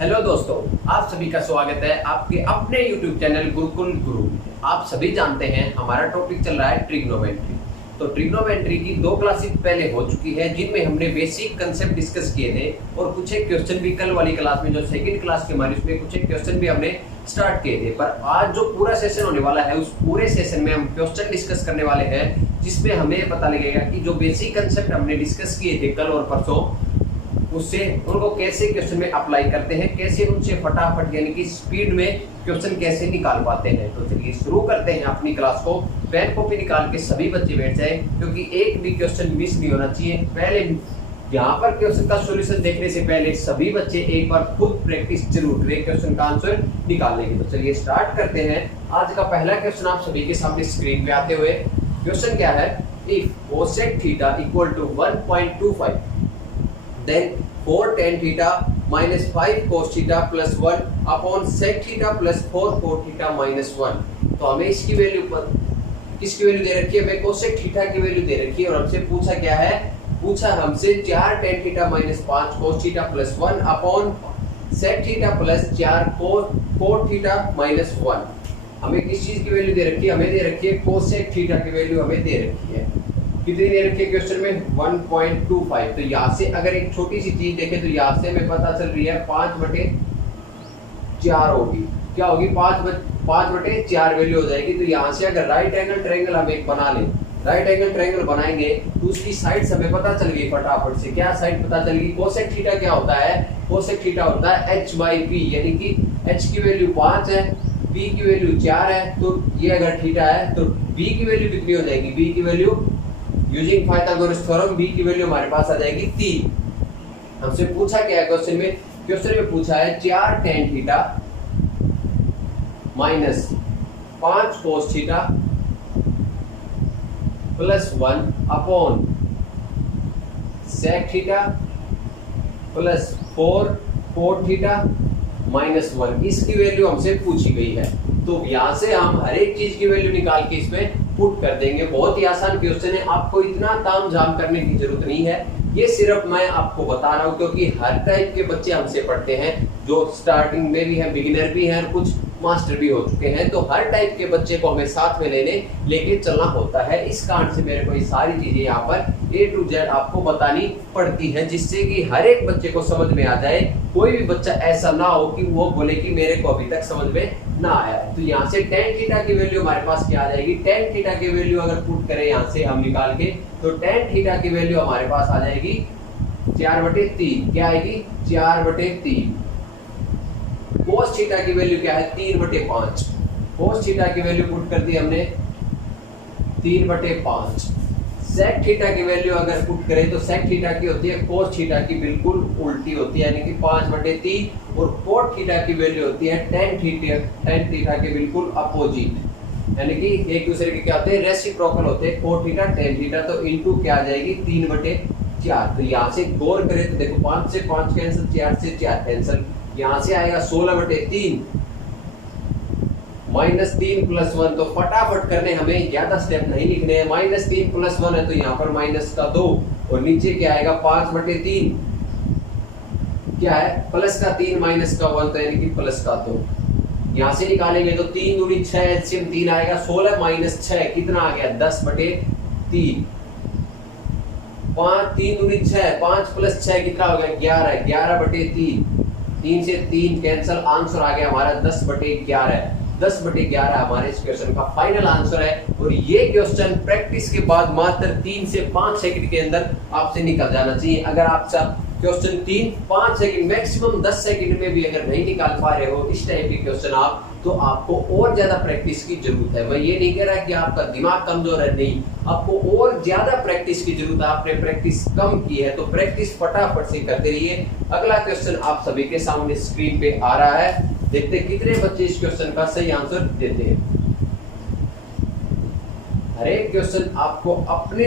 Hello दोस्तों, आप सभी का स्वागत है आपके अपने YouTube चैनल गुरुकुल गुरु। आप सभी जानते हैं हमारा टॉपिक चल रहा है ट्रिग्नोमेट्री। तो ट्रिग्नोमेट्री की 2 क्लासेस पहले हो चुकी है जिनमें हमने बेसिक कंसेप्ट डिस्कस किए थे और कुछ एक क्वेश्चन भी कल वाली क्लास में जो सेकंड क्लास की हमारी उसमें कुछ एक क्वेश्चन भी हमने स्टार्ट किए थे। पर आज जो पूरा सेशन होने वाला है उस पूरे सेशन में हम क्वेश्चन डिस्कस करने वाले हैं जिसमें हमें पता लगेगा कि जो बेसिक कंसेप्ट हमने डिस्कस किए थे कल और परसों उससे उनको कैसे क्वेश्चन में अप्लाई करते हैं, कैसे उनसे फटाफट यानी कि स्पीड में क्वेश्चन कैसे निकाल पाते हैं। तो चलिए शुरू करते हैं अपनी क्लास को। पेन कॉपी निकाल के सभी बच्चे बैठ जाएं क्योंकि एक भी क्वेश्चन मिस नहीं होना चाहिए। पहले यहाँ पर क्वेश्चन का सॉल्यूशन देखने से पहले सभी बच्चे एक बार खुद प्रैक्टिस जरूर करें क्वेश्चन का आंसर निकालने की। तो चलिए स्टार्ट करते हैं। आज का पहला क्वेश्चन आप सभी के सामने स्क्रीन पे आते हुए क्वेश्चन क्या है, if cosec theta equal to 1.25 then 4 tan theta minus 5 cos theta plus 1 upon sec theta plus 4 cot theta minus 1। तो हमें इसकी वैल्यू पर किसकी वैल्यू दे रखी है, हमें कोसेक थीटा की वैल्यू दे रखी है और हमसे पूछा क्या है, पूछा हमसे 4 tan theta minus 5 cos theta plus 1 upon sec theta plus 4 cot theta minus 1। हमें किस चीज की वैल्यू दे रखी है, हमें दे रखी है कोसेक थीटा की वैल्यू हमें दे रखी है। कितनी दे रखी है क्वेश्चन में 1.25। तो यहाँ से अगर एक छोटी सी चीज देखें तो यहाँ से हमें पता चल रही है 5/4 होगी। क्या होगी, 5/4 वैल्यू हो जाएगी। तो यहाँ से अगर राइट एंगल ट्रायंगल हम एक बना लें, राइट एंगल ट्रायंगल बनाएंगे तो उसकी साइड्स हमें पता चल गई फटाफट से। क्या साइड पता चल गई, कोसेक थीटा क्या होता है, कोसेक थीटा होता है h/p, यानी कि h की वैल्यू 5 है, p की वैल्यू 4 है। तो ये अगर थीटा है तो b की वैल्यू कितनी हो जाएगी, b की value using Pythagoras theorem b की वैल्यू हमारे पास आ जाएगी 3। हमसे पूछा क्या है क्वेश्चन में, क्वेश्चन में पूछा है 4 tan theta minus 5 cos theta plus 1 upon sec theta plus 4 cot theta minus 1। इसकी वैल्यू हमसे पूछी गई है। तो यहाँ से हम हर एक चीज की वैल्यू निकाल के इसमें पुट कर देंगे। बहुत ही आसान क्वेश्चन है, आपको इतना तामझाम करने की जरूरत नहीं है। ये सिर्फ मैं आपको बता रहा हूँ क्योंकि हर टाइप के बच्चे हमसे पढ़ते हैं, जो स्टार्टिंग में भी है, बिगिनर भी है, कुछ मास्टर भी हो चुके हैं। तो हर टाइप के बच्चे को हमें साथ में लेके चलना होता है। इस कारण से मेरे को ये सारी चीजें यहाँ पर A to Z आपको बतानी पड़ती है जिससे कि हर एक बच्चे को समझ में आ जाए। कोई भी बच्चा ऐसा ना हो कि वो बोले कि मेरे को अभी तक समझ में ना आया। तो यहाँ से tan थीटा की वैल्यू हमारे पास क्या आ जाएगी, tan थीटा की वैल्यू अगर पुट करें यहाँ से हम निकाल के तो tan थीटा की वैल्यू हमारे पास आ जाएगी 4/3। क्या आएगी, 4/3। cos थीटा की वैल्यू क्या है, 3/5। cos थीटा की वैल्यू पुट कर दी हमने 3/5। sec थीटा की वैल्यू अगर पुट करें तो sec थीटा की होती है cos थीटा की बिल्कुल उल्टी होती है, यानी कि 5/3। और cot थीटा की वैल्यू होती है tan थीटा के बिल्कुल अपोजिट, यानी कि एक दूसरे के क्या होते हैं, रेसिप्रोकल होते हैं, cot थीटा tan थीटा। तो इनटू क्या आ जाएगी 3/4। तो यहाँ से गौर करें तो देखो 5 से 5 कैंसिल, 4 से 4 कैंसिल, यहाँ से आएगा 16/3 -3 + 1। तो फटाफट करने हमें ज्यादा स्टेप नहीं लिखने हैं। -3 + 1 है तो यहाँ पर माइनस का 2 और नीचे क्या आएगा 5/3। क्या है, प्लस का 3 माइनस का 1, तो यानी कि प्लस का 2। यहाँ से निकालेंगे तो 3 दूनी 6, एलसीएम 3 आएगा, 16 - 6 कितना आ गया 10/3। 3 दूनी 6, 5 + 6 कितना हो गया 11, 11/3। 3 से 3 कैंसिल, आंसर आ गया हमारा 10/11। 10/11 हमारे इस क्वेश्चन का फाइनल आंसर है। और ये क्वेश्चन प्रैक्टिस के बाद मात्र 3 से 5 सेकंड के अंदर आपसे निकल जाना चाहिए। अगर आप सब क्वेश्चन 3-5 सेकंड मैक्सिमम 10 सेकंड में भी अगर नहीं निकाल पा रहे हो इस टाइप के क्वेश्चन आप, तो आपको और ज्यादा प्रैक्टिस की जरूरत है। मैं ये नहीं कह रहा कि आपका दिमाग कमजोर है, नहीं, आपको और ज्यादा प्रैक्टिस की जरूरत है। आपने प्रैक्टिस कम की है तो प्रैक्टिस फटाफट से करते रहिए। अगला क्वेश्चन आप सभी के सामने स्क्रीन पे आ रहा है, देखते कितने बच्चे इस क्वेश्चन का सही आंसर देते हैं। हर एक क्वेश्चन आपको अपने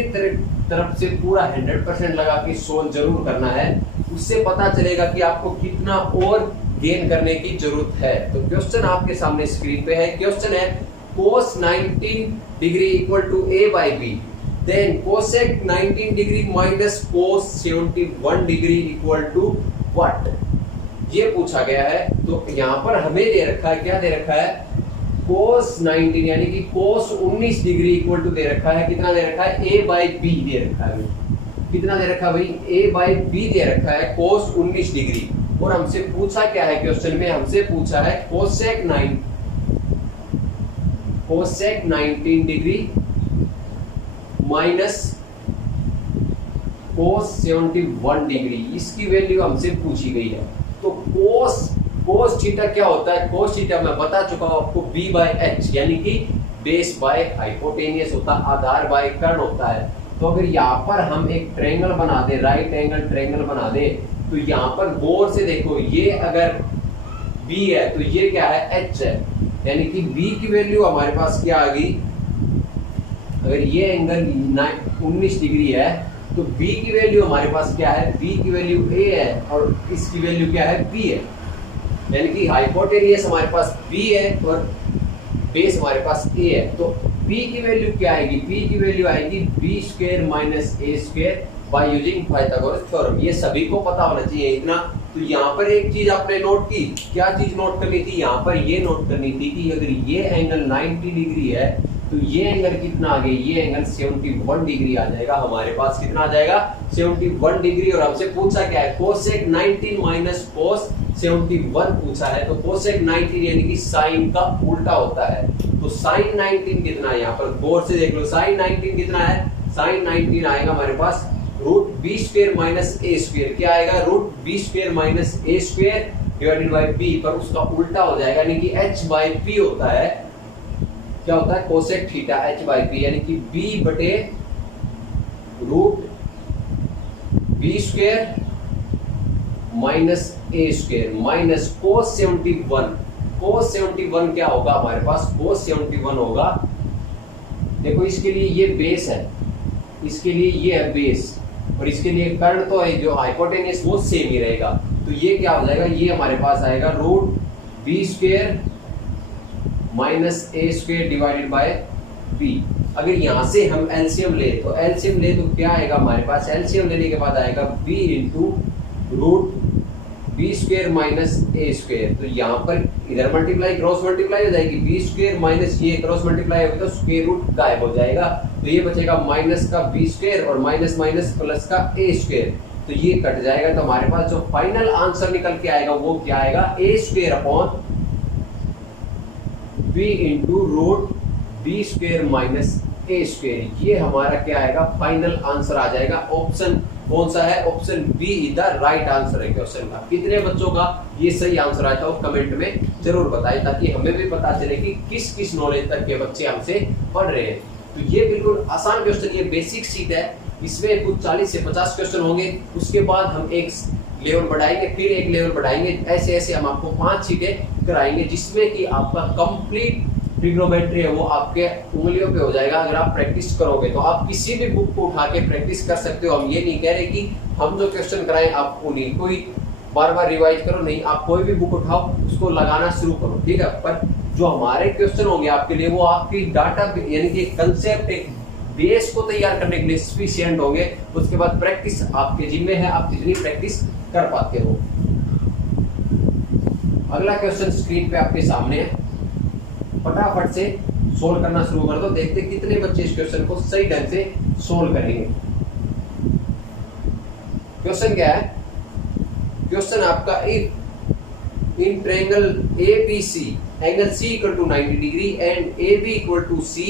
तरफ से पूरा 100% लगा के सोल्व जरूर करना है, उससे पता चलेगा कि आपको कितना और गेन करने की जरूरत है। तो क्वेश्चन आपके सामने स्क्रीन पे है। क्वेश्चन है cos 90 degree equal to a/b, then cosec 90 degree minus cos 71 degree equal to what. ये पूछा गया है। तो यहाँ पर हमें दे रखा है, क्या दे रखा है, cos 19 यानी कि cos 19 डिग्री इक्वल टू दे रखा है, कितना दे रखा है, a बाई बी दे रखा है। कितना दे रखा है भाई, a बाई बी दे रखा है cos 19 डिग्री। और हमसे पूछा क्या है क्वेश्चन में, हमसे पूछा है cosec 19 degree minus cos 71 degree, इसकी वैल्यू हमसे पूछी गई है। तो cos थीटा क्या होता है, cos थीटा मैं बता चुका हूं आपको, b बाय एच यानी कि बेस बाय हाइपोटेनियस होता है, आधार बाय कर्ण होता है। तो अगर यहाँ पर हम एक ट्रायंगल बना दे, राइट एंगल ट्रायंगल बना दे, तो यहाँ पर गौर से देखो, ये अगर b है तो ये क्या है, h है, यानी कि b की वैल्यू हमारे पास क्या आ गई, अगर ये एंगल 19 डिग्री है तो b की वैल्यू हमारे पास क्या है, b की वैल्यू a है और इसकी वैल्यू क्या है, b है। यानी कि हाइपोटेनियस हमारे पास b है और बेस हमारे पास a है। तो b की वैल्यू क्या आएगी, b की वैल्यू आएगी b square minus a square by using Pythagoras theorem. ये सभी को पता होना चाहिए इतना। तो यहाँ पर एक चीज आपने नोट की, क्या चीज नोट करनी थी, यहाँ पर ये नोट करनी थी कि अगर ये एंगल 90 डिग्री है तो ये एंगल कितना आ गया, ये एंगल 71 डिग्री आ जाएगा हमारे पास, कितना आ जाएगा, 71 डिग्री। और हमसे पूछा क्या है, cosec 19 माइनस cos 71 पूछा है। तो cosec 19 यानी कि साइन का उल्टा होता है। तो sin 19 कितना है, यहाँ पर गौर से देख लो, sin 19 कितना है, sin 19 आएगा हमारे पास root B square minus A square, क्या आएगा, root B square minus A square divided by B, पर उसका उल्टा हो जाएगा, यानी कि h बाय पी होता है, क्या होता है, cosec theta h by P, यानी कि b बटे root B square minus A square minus cos 71। कोस 71 क्या होगा हमारे पास, कोस 71 होगा, देखो इसके लिए ये बेस है, इसके लिए ये है बेस, और इसके लिए कर्ण तो है जो हाइपोटेनियस वो सेम ही रहेगा। तो ये क्या हो जाएगा, ये हमारे पास आएगा root B square minus A square divided by B. अगर यहाँ से हम एलसीएम ले तो क्या आएगा हमारे पास, एलसीएम लेने के बाद आएगा B into root B square minus A square. तो यहाँ पर इधर मल्टीप्लाई क्रॉस मल्टीप्लाई हो जाएगी, बी स्क्वायर माइनस ये क्रॉस मल्टीप्लाई होगा तो स्क्वायर रूट गायब हो जाएगा। तो ये बचेगा माइनस का बी स्क्वायर और माइनस माइनस प्लस का ए स्क्वायर, तो ये कट जाएगा। तो हमारे पास जो फाइनल आंसर निकल के आएगा वो क्या आएगा, A square upon B into root B square minus A square. ये हमारा क्या आएगा, फाइनल आंसर आ जाएगा। ऑप्शन कौन सा है, option B is the right answer है क्वेश्चन का। कितने बच्चों का ये सही आंसर आया था वो कमेंट में जरूर बताएं, ताकि हमें भी पता चले कि किस किस नॉलेज तक के बच्चे हमसे पढ़ रहे हैं। तो ये बिल्कुल आसान क्वेश्चन, ये बेसिक सीट है, इसमें कुछ 40 से 50 क्वेश्चन होंगे। उसके बाद हम एक लेवल बढ़ाएंगे, फिर एक लेवल बढ़ाएंगे, ऐसे ऐसे हम आपको 5 सीटें कराएंगे, जिसमें कि आपका कंप्लीट ट्रिग्नोमेट्री है वो आपके उंगलियों पे हो जाएगा। अगर आप प्रैक्टिस करोगे तो आप किसी भी बुक को उठा के प्रैक्टिस कर सकते हो। हम ये नहीं कह रहे कि हम जो क्वेश्चन कराएं आप उन्हीं को ही बार बार रिवाइज करो, नहीं, आप कोई भी बुक उठाओ उसको लगाना शुरू करो, ठीक है। पर जो हमारे क्वेश्चन होंगे आपके लिए वो आपकी डाटा यानी कि कंसेप्ट एक बेस को तैयार करने के लिए सफिशिएंट होंगे। उसके बाद प्रैक्टिस आपके जिम्मे है, आप कितनी प्रैक्टिस कर पाते हो। अगला क्वेश्चन स्क्रीन पे आपके सामने है, फटाफट से सोल्व करना शुरू कर दो, देखते कितने बच्चे इस क्वेश्चन को सही ढंग से सोल्व करेंगे। क्वेश्चन क्या है, क्वेश्चन आपका if in triangle ABC angle C equal to 90 degree and AB equal to C,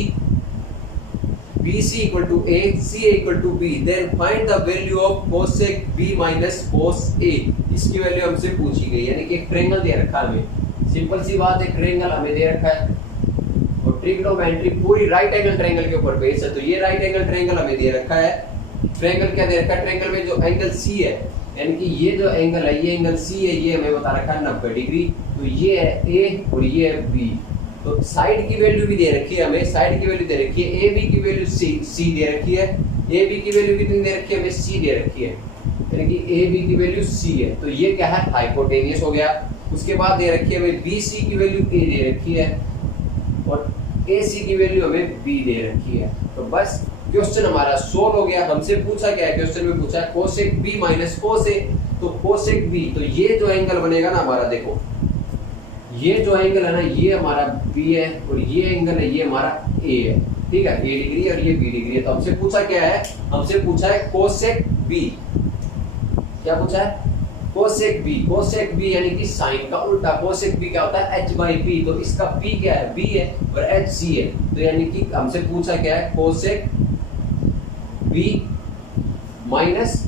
BC equal to A, CA equal to B, then find the value of cosec B minus cos A। इसकी value हमसे पूछी गई, यानी कि एक triangle दे रखा है हमें, सिंपल सी बात है, ट्रायंगल हमें दे रखा है और ट्रिग्नोमेट्री पूरी राइट एंगल ट्रायंगल के ऊपर बेस है। तो ये राइट एंगल ट्रायंगल हमें दे रखा है। ट्रायंगल क्या दे रखा है, ट्रायंगल में जो एंगल C है, यानी कि ये जो एंगल है, ये एंगल C है, ये हमें बता रखा है 90 डिग्री। तो ये है A और ये है B। तो साइड की वैल्यू भी दे रखी है हमें, साइड की वैल्यू दे रखी है, AB की वैल्यू C दे रखी है, AB की वैल्यू कितनी दे रखी है हमें, C दे रखी है, यानी कि AB की वैल्यू C है। तो ये क्या है, हाइपोटेनियस हो गया। उसके बाद दे रखी है हमें BC की वैल्यू A दे रखी है और AC की वैल्यू हमें B दे रखी है। तो बस क्वेश्चन हमारा सोल्व हो गया। हमसे पूछा क्या है, क्वेश्चन में पूछा है cosec B minus cos A। तो कोसेक बी, तो ये जो एंगल बनेगा ना हमारा, देखो ये जो एंगल है ना ये हमारा बी है और ये एंगल है ये हमारा ए है, ठीक है, ए डिग्री और ये बी डिग्री है। तो हमसे पूछा क्या है, हमसे पूछा है कोसेक बी, क्या पूछा है, कोसेक बी। कोसेक बी यानी कि साइन का उल्टा। कोसेक बी क्या होता है, एच बाई पी, तो इसका पी क्या है, बी है और एच सी है, तो यानी कि हमसे पूछा क्या है, कोसेक बी माइनस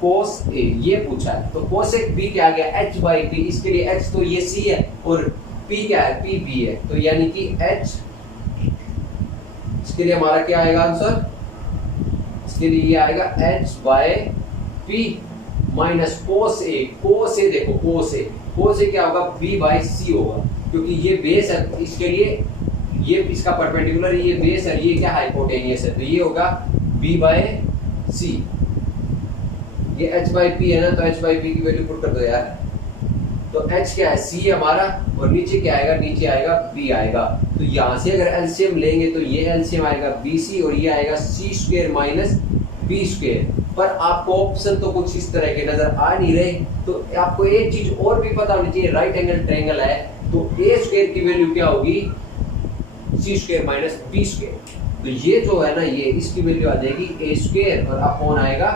कोस ए, ये पूछा है। तो कोसेक बी क्या आ गया, एच बाई पी, इसके लिए एच तो ये सी है और पी क्या है, पी बी है, तो यानी कि एच, इसके लिए हमारा क्या आएगा आंसर, इसके लिए ये आएगा H by P minus cos A. Cos A देखो, कोस ए क्या होगा, बी बाय सी होगा, क्योंकि ये बेस है, इसके लिए ये इसका परपेंडिकुलर, ये बेस है, ये क्या हाइपोटेनियस है, तो ये होगा बी बाय सी। ये एच बाई पी है ना, तो एच बाई पी की वैल्यू पुट कर दो यार, तो एच क्या है, सी है हमारा, और नीचे क्या आएगा, नीचे आएगा बी आएगा। तो यहां से अगर एलसीएम लेंगे तो ये एलसीएम आएगा बी सी और ये आएगा सी स्क्वायर माइनस बी स्क्वायर। पर आपको ऑप्शन तो कुछ इस तरह के नजर आ नहीं रहे, तो आपको एक चीज और भी पता होनी चाहिए, राइट एंगल ट्रायंगल है तो ए स्क्वायर की वैल्यू क्या होगी, सी स्क्वायर माइनस बी स्क्वायर। तो ये जो है ना, ये इसकी वैल्यू आ जाएगी ए स्क्वायर और अपॉन आएगा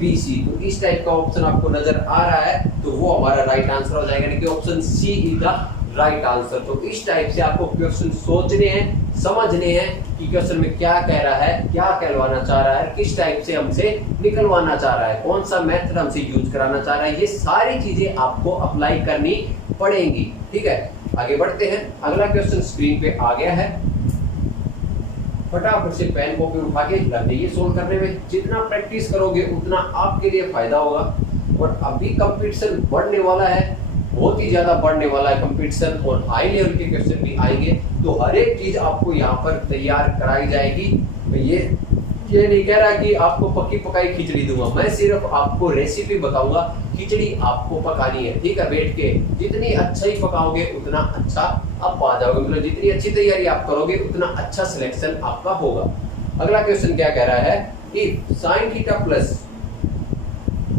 बी सी। तो इस टाइप का ऑप्शन आपको नजर आ रहा है तो वो हमारा राइट आंसर हो जाएगा, यानी कि option C is the right answer. तो इस टाइप से आपको क्वेश्चन सोचने हैं, समझने हैं कि क्वेश्चन में क्या कह रहा है, क्या कहलवाना चाह रहा है, किस टाइप से हमसे निकलवाना चाह रहा है, कौन सा मेथड हमसे यूज कराना चाह रहा है, ये सारी चीजें आपको अप्लाई करनी पड़ेंगी। ठीक है, आगे बढ़ते हैं। अगला क्वेश्चन स्क्रीन पे आ गया है, फटाफट से पेन कॉपी उठा के लग जाइए सोल्व करने में। जितना प्रैक्टिस करोगे उतना आपके लिए फायदा होगा। और अभी कंपटीशन बढ़ने वाला है, बहुत ही ज्यादा बढ़ने वाला है कंपटीशन, और हाई लेवल के क्वेश्चन भी आएंगे। तो हर एक चीज आपको यहाँ पर तैयार कराई जाएगी। तो ये नहीं कह रहा कि आपको पक्की पकाई खिचड़ी दूंगा, मैं सिर्फ आपको रेसिपी बताऊंगा, खिचड़ी आपको पकानी है। ठीक है, बैठ के जितनी अच्छा ही पकाओगे उतना अच्छा आप पा जाओगे, मतलब जितनी अच्छी तैयारी आप करोगे उतना अच्छा सिलेक्शन आपका होगा। अगला क्वेश्चन क्या कह रहा है, if sine theta plus,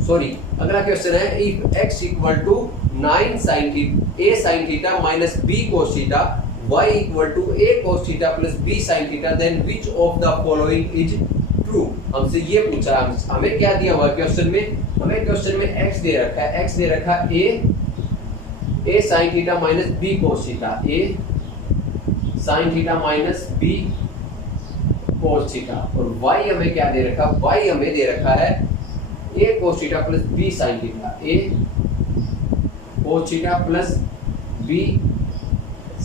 sorry अगला क्वेश्चन है if x equal to 9 sine theta a sine theta minus b cos theta y equal to a cos theta plus b sine theta then which of the following is true. हमसे ये पूछा, हमें क्या दिया हुआ question में, हमें question में x दे रखा है, x दे रखा a sine theta minus b cos theta, a sine theta minus b cos theta, और y हमें क्या दे रखा, y हमें दे रखा है a cos theta plus b sine theta, a cos theta plus b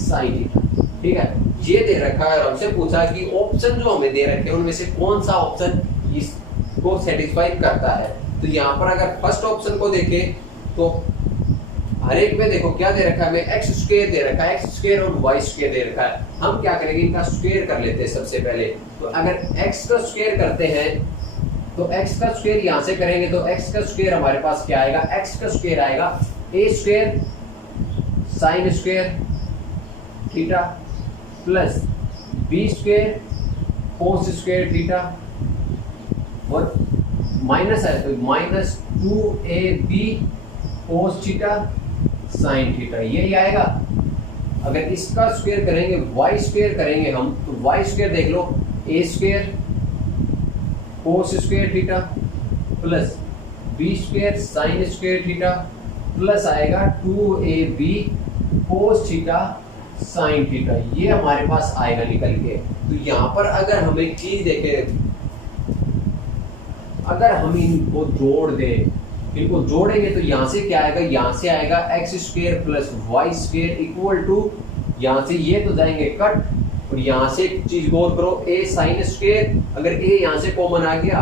sine theta. ठीक है, ये दे रखा है और हमसे पूछा कि ऑप्शन जो हमें दे रखे हैं उनमें से कौन सा ऑप्शन इसको सेटिस्फाई करता है। तो यहाँ पर अगर फर्स्ट ऑप्शन को देखें तो हर एक में देखो क्या दे रखा है, हमें एक्स स्क्वायर दे रखा है, एक्स स्क्वायर और वाई स्क्वायर दे रखा है। हम क्या करेंगे, इनका स्क्वायर कर लेते हैं सबसे पहले। तो अगर एक्स का स्क्वायर करते हैं तो एक्स का स्क्वायर यहाँ से करेंगे तो एक्स का स्क्वायर हमारे पास क्या आएगा, एक्स का स्क्वायर आएगा A square sine square theta plus B square cos square theta, और माइनस है तो minus 2ab cos theta sine theta, यही आएगा। अगर इसका स्क्वायर करेंगे, वाई स्क्वायर करेंगे हम, तो वाई स्क्वायर देख लो, A square cos square theta plus B square sine square theta plus आएगा 2ab cos theta sine theta, ये हमारे पास आएगा निकल के। तो यहाँ पर अगर हम एक चीज देखें, अगर हम इनको जोड़ दें, इनको जोड़ेंगे तो यहाँ से क्या आएगा, यहाँ से आएगा x square plus y square equal to, यहाँ से ये तो जाएंगे कट, और यहाँ से एक चीज गौर करो, ए साइन स्क्वायर, अगर ए यहाँ से कॉमन आ गया,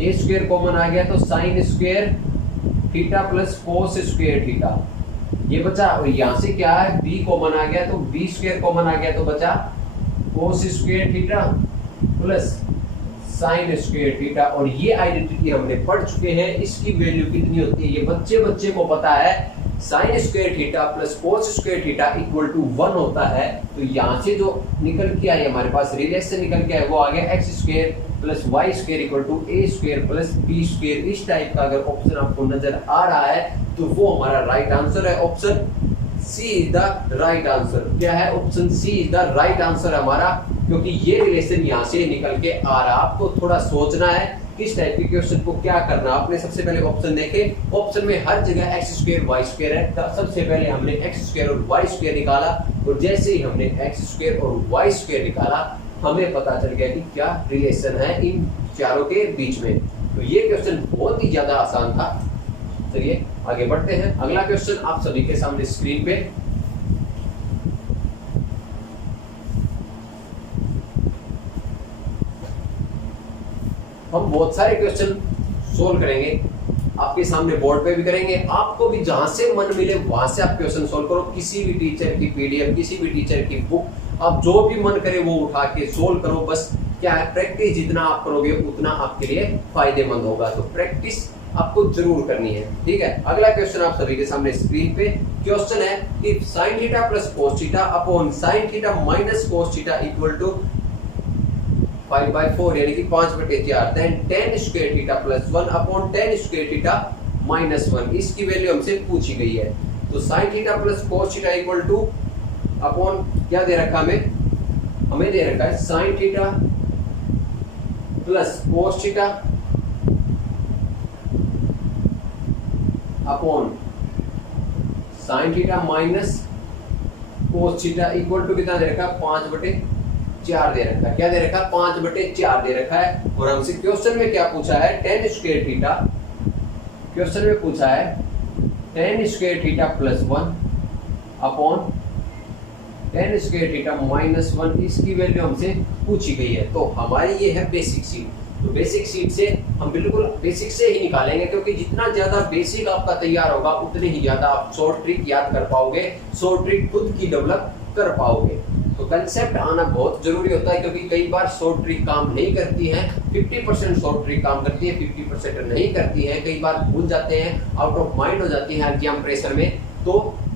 ए स्क्वायर कॉमन आ गया तो sign square theta plus cos square theta, ये बचा। और यहाँ से क्या है, बी कॉमन आ गया तो बी स्क्वायर कॉमन आ गया तो बचा कोस square theta plus sign square theta. और ये आइडेंटिटी हमने पढ़ चुके हैं, इसकी वैल्यू कितनी होती है ये बच्चे को पता है, sine square theta plus cos square theta equal to 1 होता है, तो यहाँ से जो निकल के आया हमारे पास रिलेशन निकल के आया वो आ गया x square plus y square equal to a square plus B square. इस टाइप का अगर ऑप्शन आपको नजर आ रहा है तो वो हमारा राइट आंसर है। Option C is the right answer. क्या है? Option C is the right answer हमारा, क्योंकि ये रिलेशन यहाँ से निकल के आ रहा। आपको थोड़ा सोचना है किस टाइप के क्वेश्चन को क्या करना। आपने सबसे पहले ऑप्शन देखे, ऑप्शन में हर जगह एक्स स्क्वायर वाई स्क्वायर है, तब सबसे पहले हमने एक्स स्क्वायर और वाई स्क्वायर निकाला, और जैसे ही हमने एक्स स्क्वायर और वाई स्क्वायर निकाला हमें पता चल गया कि क्या रिलेशन है इन चारों के बीच में। तो ये क्वेश्चन बहुत ही ज्यादा आसान था। चलिए आगे बढ़ते हैं। अगला क्वेश्चन आप सभी के सामने स्क्रीन पे, हम बहुत सारे क्वेश्चन सोल्व करेंगे, आपके सामने बोर्ड पे भी करेंगे। आपको भी जहां से मन मिले वहां से आप क्वेश्चन सोल्व करो। किसी भी टीचर की पीडीएफ, किसी भी टीचर की बुक, आप जो भी मन करे वो उठा के सोल्व करो। बस क्या है, प्रैक्टिस जितना आप करोगे उतना आपके लिए फायदेमंद होगा। तो प्रैक्टिस आपको जरूर करनी है, ठीक है। अगला क्वेश्चन आप सभी के सामने स्क्रीन पे क्वेश्चन है, if sin theta plus cos theta upon sin theta minus cos theta equal to 5/4 यानी कि 5/4, देन tan square theta plus 1 upon tan square theta minus 1, इसकी वैल्यू हमसे पूछी गई है। तो sin theta plus cos theta equal to upon क्या दे रखा हमें दे रखा है sin theta plus cos theta upon sin theta minus cos theta equal to कितना दे रखा है 5/4 दे रखा है। क्या दे रखा है? 5/4 दे रखा है। और हमसे क्वेश्चन में क्या पूछा है? tan स्क्वायर थीटा, क्वेश्चन में पूछा है tan square theta plus 1 upon tan square theta minus 1, इसकी वैल्यू हमसे पूछी गई है। तो हमारी ये है बेसिक सीट। तो बेसिक सीट से हम बिल्कुल बेसिक से ही निकालेंगे, क्योंकि जितना ज्यादा बेसिक आपका तैयार होगा उतने ही ज्यादा आप शॉर्ट ट्रिक याद कर पाओगे, शॉर्ट ट्रिक खुद की डेवलप कर पाओगे। तो कंसेप्ट आना बहुत जरूरी होता है, क्योंकि कई बार शॉर्ट ट्रिक काम नहीं करती है। 50% शॉर्ट ट्रिक काम करती है, 50% नहीं करती है। कई बार भूल जाते हैं, आउट ऑफ माइंड हो जाती है एग्जाम प्रेशर में, तो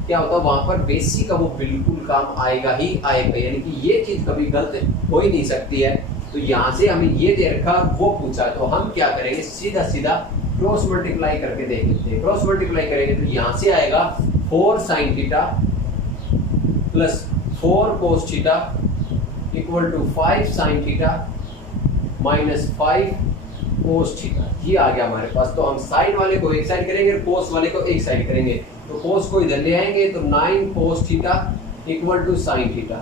क्या होता है वहां पर बेसिक का वो बिल्कुल काम आएगा ही आएगा, यानी कि ये चीज कभी गलत हो ही नहीं सकती है। तो यहाँ से हमें ये दे रखा वो पूछा, तो हम क्या करेंगे, सीधा सीधा क्रॉस मल्टीप्लाई करके देख लेते हैं। क्रॉस मल्टीप्लाई करेंगे तो यहाँ से आएगा 4 sin theta plus 4 cos theta equal to 5 sin theta minus 5 cos theta. ये आ गया हमारे पास। तो हम साइन वाले को एक साइड करेंगे, cos वाले को एक साइड करेंगे। तो cos को इधर ले आएंगे तो 9 cos theta equal to sin theta.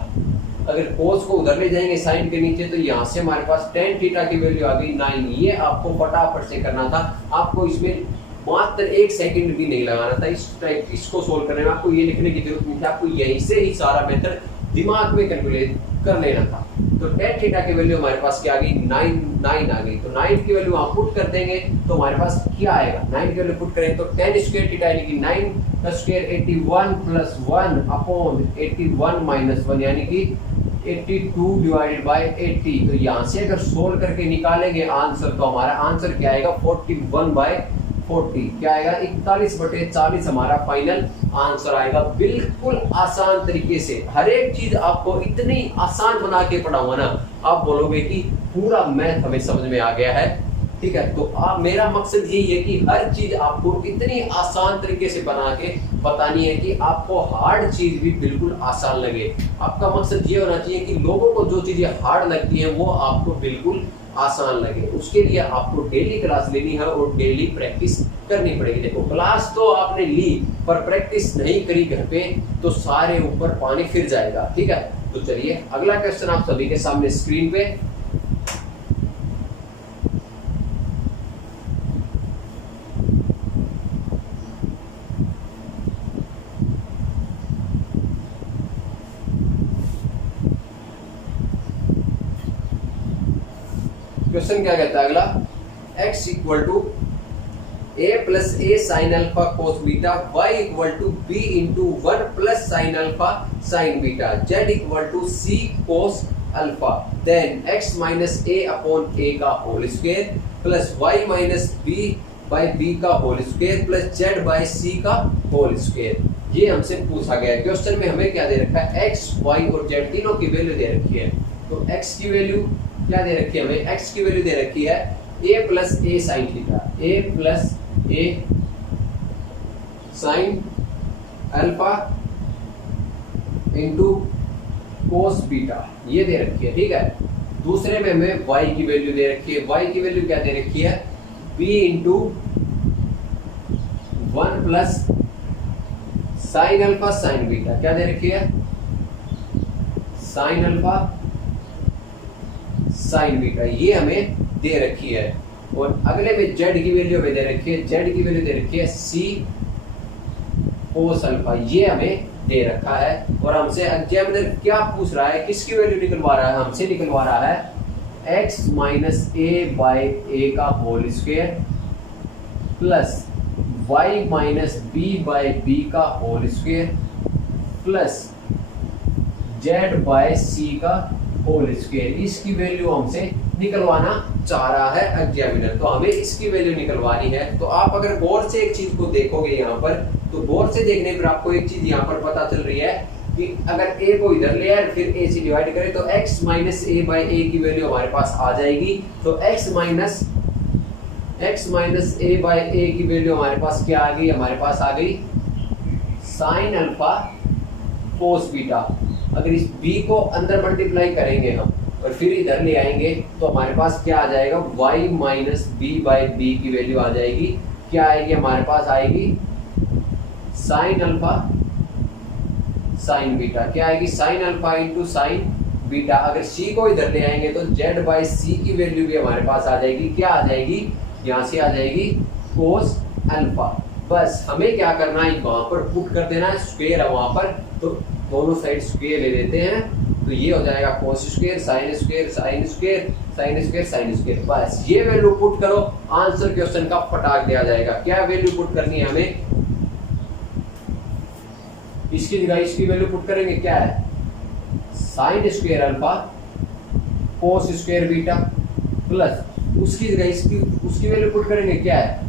अगर cos को उधर ले जाएंगे साइन के नीचे, तो यहाँ से हमारे पास tan थीटा की वैल्यू आ गई 9। ये आपको फटाफट से करना था, आपको इसमें मात्र 1 सेकंड भी नहीं लगाना था। इस टाइप इसको सोल्व करने में आपको ये लिखने की जरूरत नहीं थी, आपको यहीं से ही सारा मेथड दिमाग में कैलकुलेट कर लेना था। तो tan थीटा की वैल्यू हमारे पास क्या आ गई, 9 आ गई। तो 9 की वैल्यू वहां पुट कर देंगे तो हमारे पास क्या आएगा, 9 की वैल्यू पुट करेंगे तो tan स्क्वायर थीटा यानी कि 9 का स्क्वायर 81 प्लस 1 अपॉन 81 माइनस 1 यानी कि 82 डिवाइडेड बाय 80। तो यहाँ से अगर सोल्व करके निकालेंगे आंसर, तो हमारा आंसर क्या आएगा 41/40। क्या आएगा 41/40 हमारा फाइनल आंसर आएगा। बिल्कुल आसान तरीके से हर एक चीज आपको इतनी आसान बना के पढ़ाऊंगा ना, आप बोलोगे कि पूरा मैथ हमें समझ में आ गया है। ठीक है, तो आप मेरा मकसद यही है कि हर चीज आपको इतनी आसान तरीके से बना के बतानी है कि आपको हार्ड चीज भी बिल्कुल आसान लगे। आपका मकसद ये होना चाहिए कि लोगों को जो चीजें हार्ड लगती हैं वो आपको बिल्कुल आसान लगे। उसके लिए आपको डेली क्लास लेनी है और डेली प्रैक्टिस करनी पड़ेगी। देखो क्लास तो आपने ली पर प्रैक्टिस नहीं करी घर पे तो सारे ऊपर पानी फिर जाएगा। ठीक है, तो चलिए अगला क्वेश्चन आप सभी के सामने स्क्रीन पे। क्वेश्चन क्या कहता है अगला, x equal to a plus a sine alpha cos beta, y equal to b into 1 plus sine alpha sine beta, z equal to c cos alpha, then x minus a upon a का whole square plus y minus b by B का whole square plus Z by C का whole square. ये हमसे पूछा गया है। Question में हमें क्या दे रखा है, एक्स वाई और जेड तीनों की वैल्यू दे रखी है। तो एक्स की वैल्यू क्या दे रखी है हमें, एक्स की वैल्यू दे रखी है A plus A sine theta, A plus A sine alpha into cos beta, ये दे रखी है। ठीक है, दूसरे में हमें y की वैल्यू दे रखी है। y की वैल्यू क्या दे रखी है, b into 1 plus sine alpha sine beta, क्या दे रखी है, साइन अल्फा साइन बीटा, ये हमें दे रखी है। और अगले में z की वैल्यू हमें दे रखी है, z की वैल्यू दे रखी है c कोस अल्फा, ये हमें दे रखा है। और हमसे एग्जामिनर क्या पूछ रहा है, किसकी वैल्यू निकलवा रहा है, हमसे निकलवा रहा है x minus A by A का whole square plus y minus B by B का whole square plus z by C का होल स्क्वायर। इसकी वैल्यू हमसे निकलवाना चाह रहा है एग्जामिनर, तो हमें इसकी वैल्यू निकलवानी है। तो आप अगर गौर से एक चीज को देखोगे यहाँ पर, तो गौर से देखने पर आपको एक चीज यहाँ पर पता चल रही है कि अगर a को इधर ले आए फिर a से डिवाइड करें तो x माइनस ए बाई ए की वैल्यू हमारे पास आ जाएगी। तो x माइनस ए बाई ए की वैल्यू हमारे पास क्या आ गई, हमारे पास आ गई साइन अल्फा कोस बीटा। अगर इस b को अंदर मल्टीप्लाई करेंगे हम और फिर इधर ले आएंगे तो हमारे पास क्या आ जाएगा, y minus B by b की वैल्यू आ जाएगी। क्या आएगी, हमारे पास आएगी साइन अल्फा साइन बीटा, क्या आएगी, sign alpha into sine beta. अगर c को इधर ले आएंगे तो z बाई सी की वैल्यू भी हमारे पास आ जाएगी। क्या आ जाएगी, यहाँ से आ जाएगी कोस अल्फा। बस हमें क्या करना है, वहां पर पुट कर देना है, स्क्वायर है वहां पर, तो दोनों साइड स्क्वायर ले लेते हैं। तो ये हो जाएगा cos square sine square sine square sine square sine square. बस ये वैल्यू पुट करो, आंसर क्वेश्चन का फटाक दिया जाएगा। क्या वैल्यू पुट करनी है हमें, इसकी जगह इसकी वैल्यू पुट करेंगे, क्या है, sine square alpha cos square beta plus उसकी जगह उसकी वैल्यू पुट करेंगे, क्या है,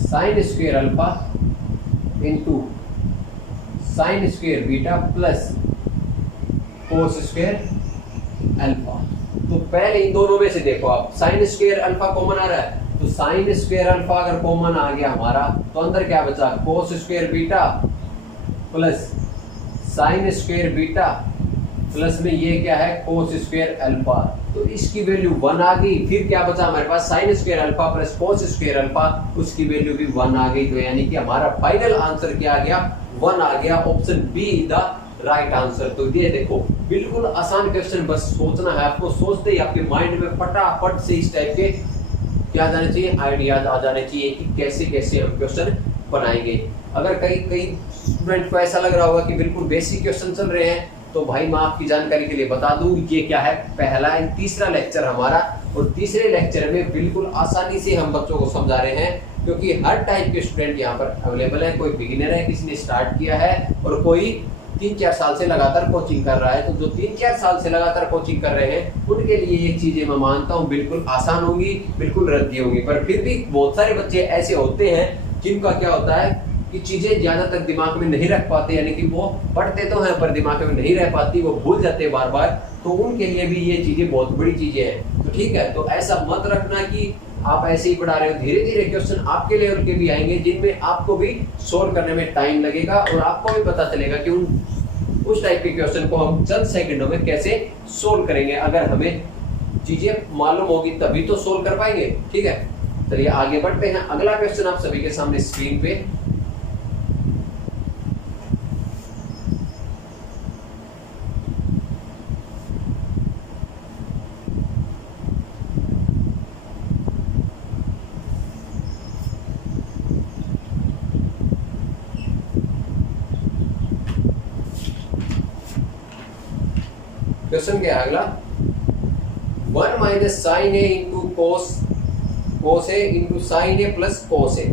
sine square alpha into sine square beta plus cos square alpha. तो पहले इन दोनों में से देखो आप, साइन स्क्वायर अल्फा कॉमन आ रहा है, तो साइन स्क्वायर अल्फा अगर कॉमन आ गया हमारा तो अंदर क्या बचा, cos square beta plus sine square beta plus में ये क्या है, कोस स्क्वायर अल्फा। तो इसकी वैल्यू 1 आ गई। फिर क्या बचा हमारे पास, sine square alpha plus cos square alpha, उसकी वैल्यू भी 1 आ गई। तो यानी कि हमारा फाइनल आंसर क्या आ गया, 1 आ गया। Option be the right answer. तो ये देखो बिल्कुल आसान क्वेश्चन, बस सोचना है आपको। सोचते ही आपके माइंड में फटाफट से इस टाइप के क्या आ जाने चाहिए, आइडियाज आ जाने चाहिए कि कैसे कैसे हम क्वेश्चन बनाएंगे। अगर कई स्टूडेंट को ऐसा लग रहा होगा कि बिल्कुल बेसिक क्वेश्चन चल रहे हैं, तो भाई मैं आपकी जानकारी के लिए बता दूं, ये क्या है, पहला है तीसरा लेक्चर हमारा। और तीसरे लेक्चर में बिल्कुल आसानी से हम बच्चों को समझा रहे हैं, क्योंकि हर टाइप के स्टूडेंट यहाँ पर अवेलेबल है। कोई बिगिनर है, किसी ने स्टार्ट किया है, और कोई 3-4 साल से लगातार कोचिंग कर रहा है। तो जो 3-4 साल से लगातार कोचिंग कर रहे हैं, उनके लिए ये चीजें मैं मानता हूँ बिल्कुल आसान होंगी, बिल्कुल रद्दी होंगी। पर फिर भी बहुत सारे बच्चे ऐसे होते हैं जिनका क्या होता है कि चीजें ज्यादा तक दिमाग में नहीं रख पाते, यानी कि वो पढ़ते तो हैं पर दिमाग में नहीं रह पाती, वो भूल जाते हैं बार बार। तो उनके लिए भी ये चीजें बहुत बड़ी चीजें हैं। तो ठीक है, तो ऐसा मत रखना कि आप ऐसे ही पढ़ा रहे हो। धीरे धीरे क्वेश्चन आपके लेवल के भी आएंगे, जिनमें आपको भी सोल्व करने में टाइम लगेगा, और आपको भी पता चलेगा कि उस टाइप के क्वेश्चन को हम चंद सेकंडों में कैसे सोल्व करेंगे। अगर हमें चीजें मालूम होगी तभी तो सोल्व कर पाएंगे। ठीक है, चलिए आगे बढ़ते हैं। अगला क्वेश्चन आप सभी के सामने स्क्रीन पे, क्वेश्चन क्या है अगला, 1 माइनस साइन ए इंटू कोस ए इंटू साइन ए प्लस कोस ए।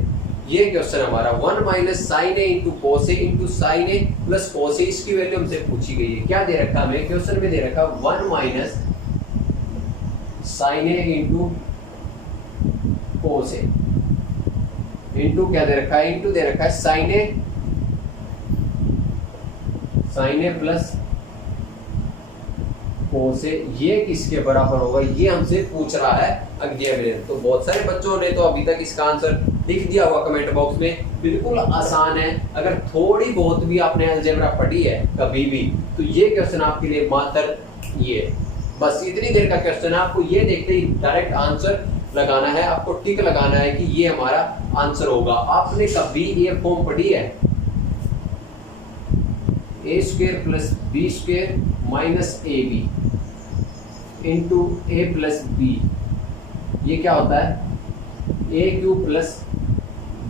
ये क्वेश्चन हमारा 1 माइनस साइन ए इंटू कोस ए इंटू साइन ए प्लस कोस ए, इसकी वैल्यू हमसे पूछी गई है। क्या दे रखा हमें क्वेश्चन में, दे रखा 1 माइनस साइन ए इंटू कोस ए। इंटू क्या दे रखा है, इंटू दे रखा है साइन ए प्लस कोस ए, ये किसके बराबर होगा, ये हमसे पूछ रहा है अगले में। तो बहुत सारे बच्चों ने तो अभी तक इसका आंसर लिख दिया हुआ कमेंट बॉक्स में। बिल्कुल आसान है, अगर थोड़ी बहुत भी आपने अलजेब्रा पढ़ी है कभी भी, तो ये क्वेश्चन आपके लिए मात्र ये बस इतनी देर का क्वेश्चन है। आपको ये देखते ही डायरेक्ट आंसर लगाना है, आपको टिक लगाना है कि ये हमारा आंसर होगा। आपने कभी ये फॉर्म पढ़ी है, A square plus B square minus A B into A plus B, ये क्या होता है, A cube plus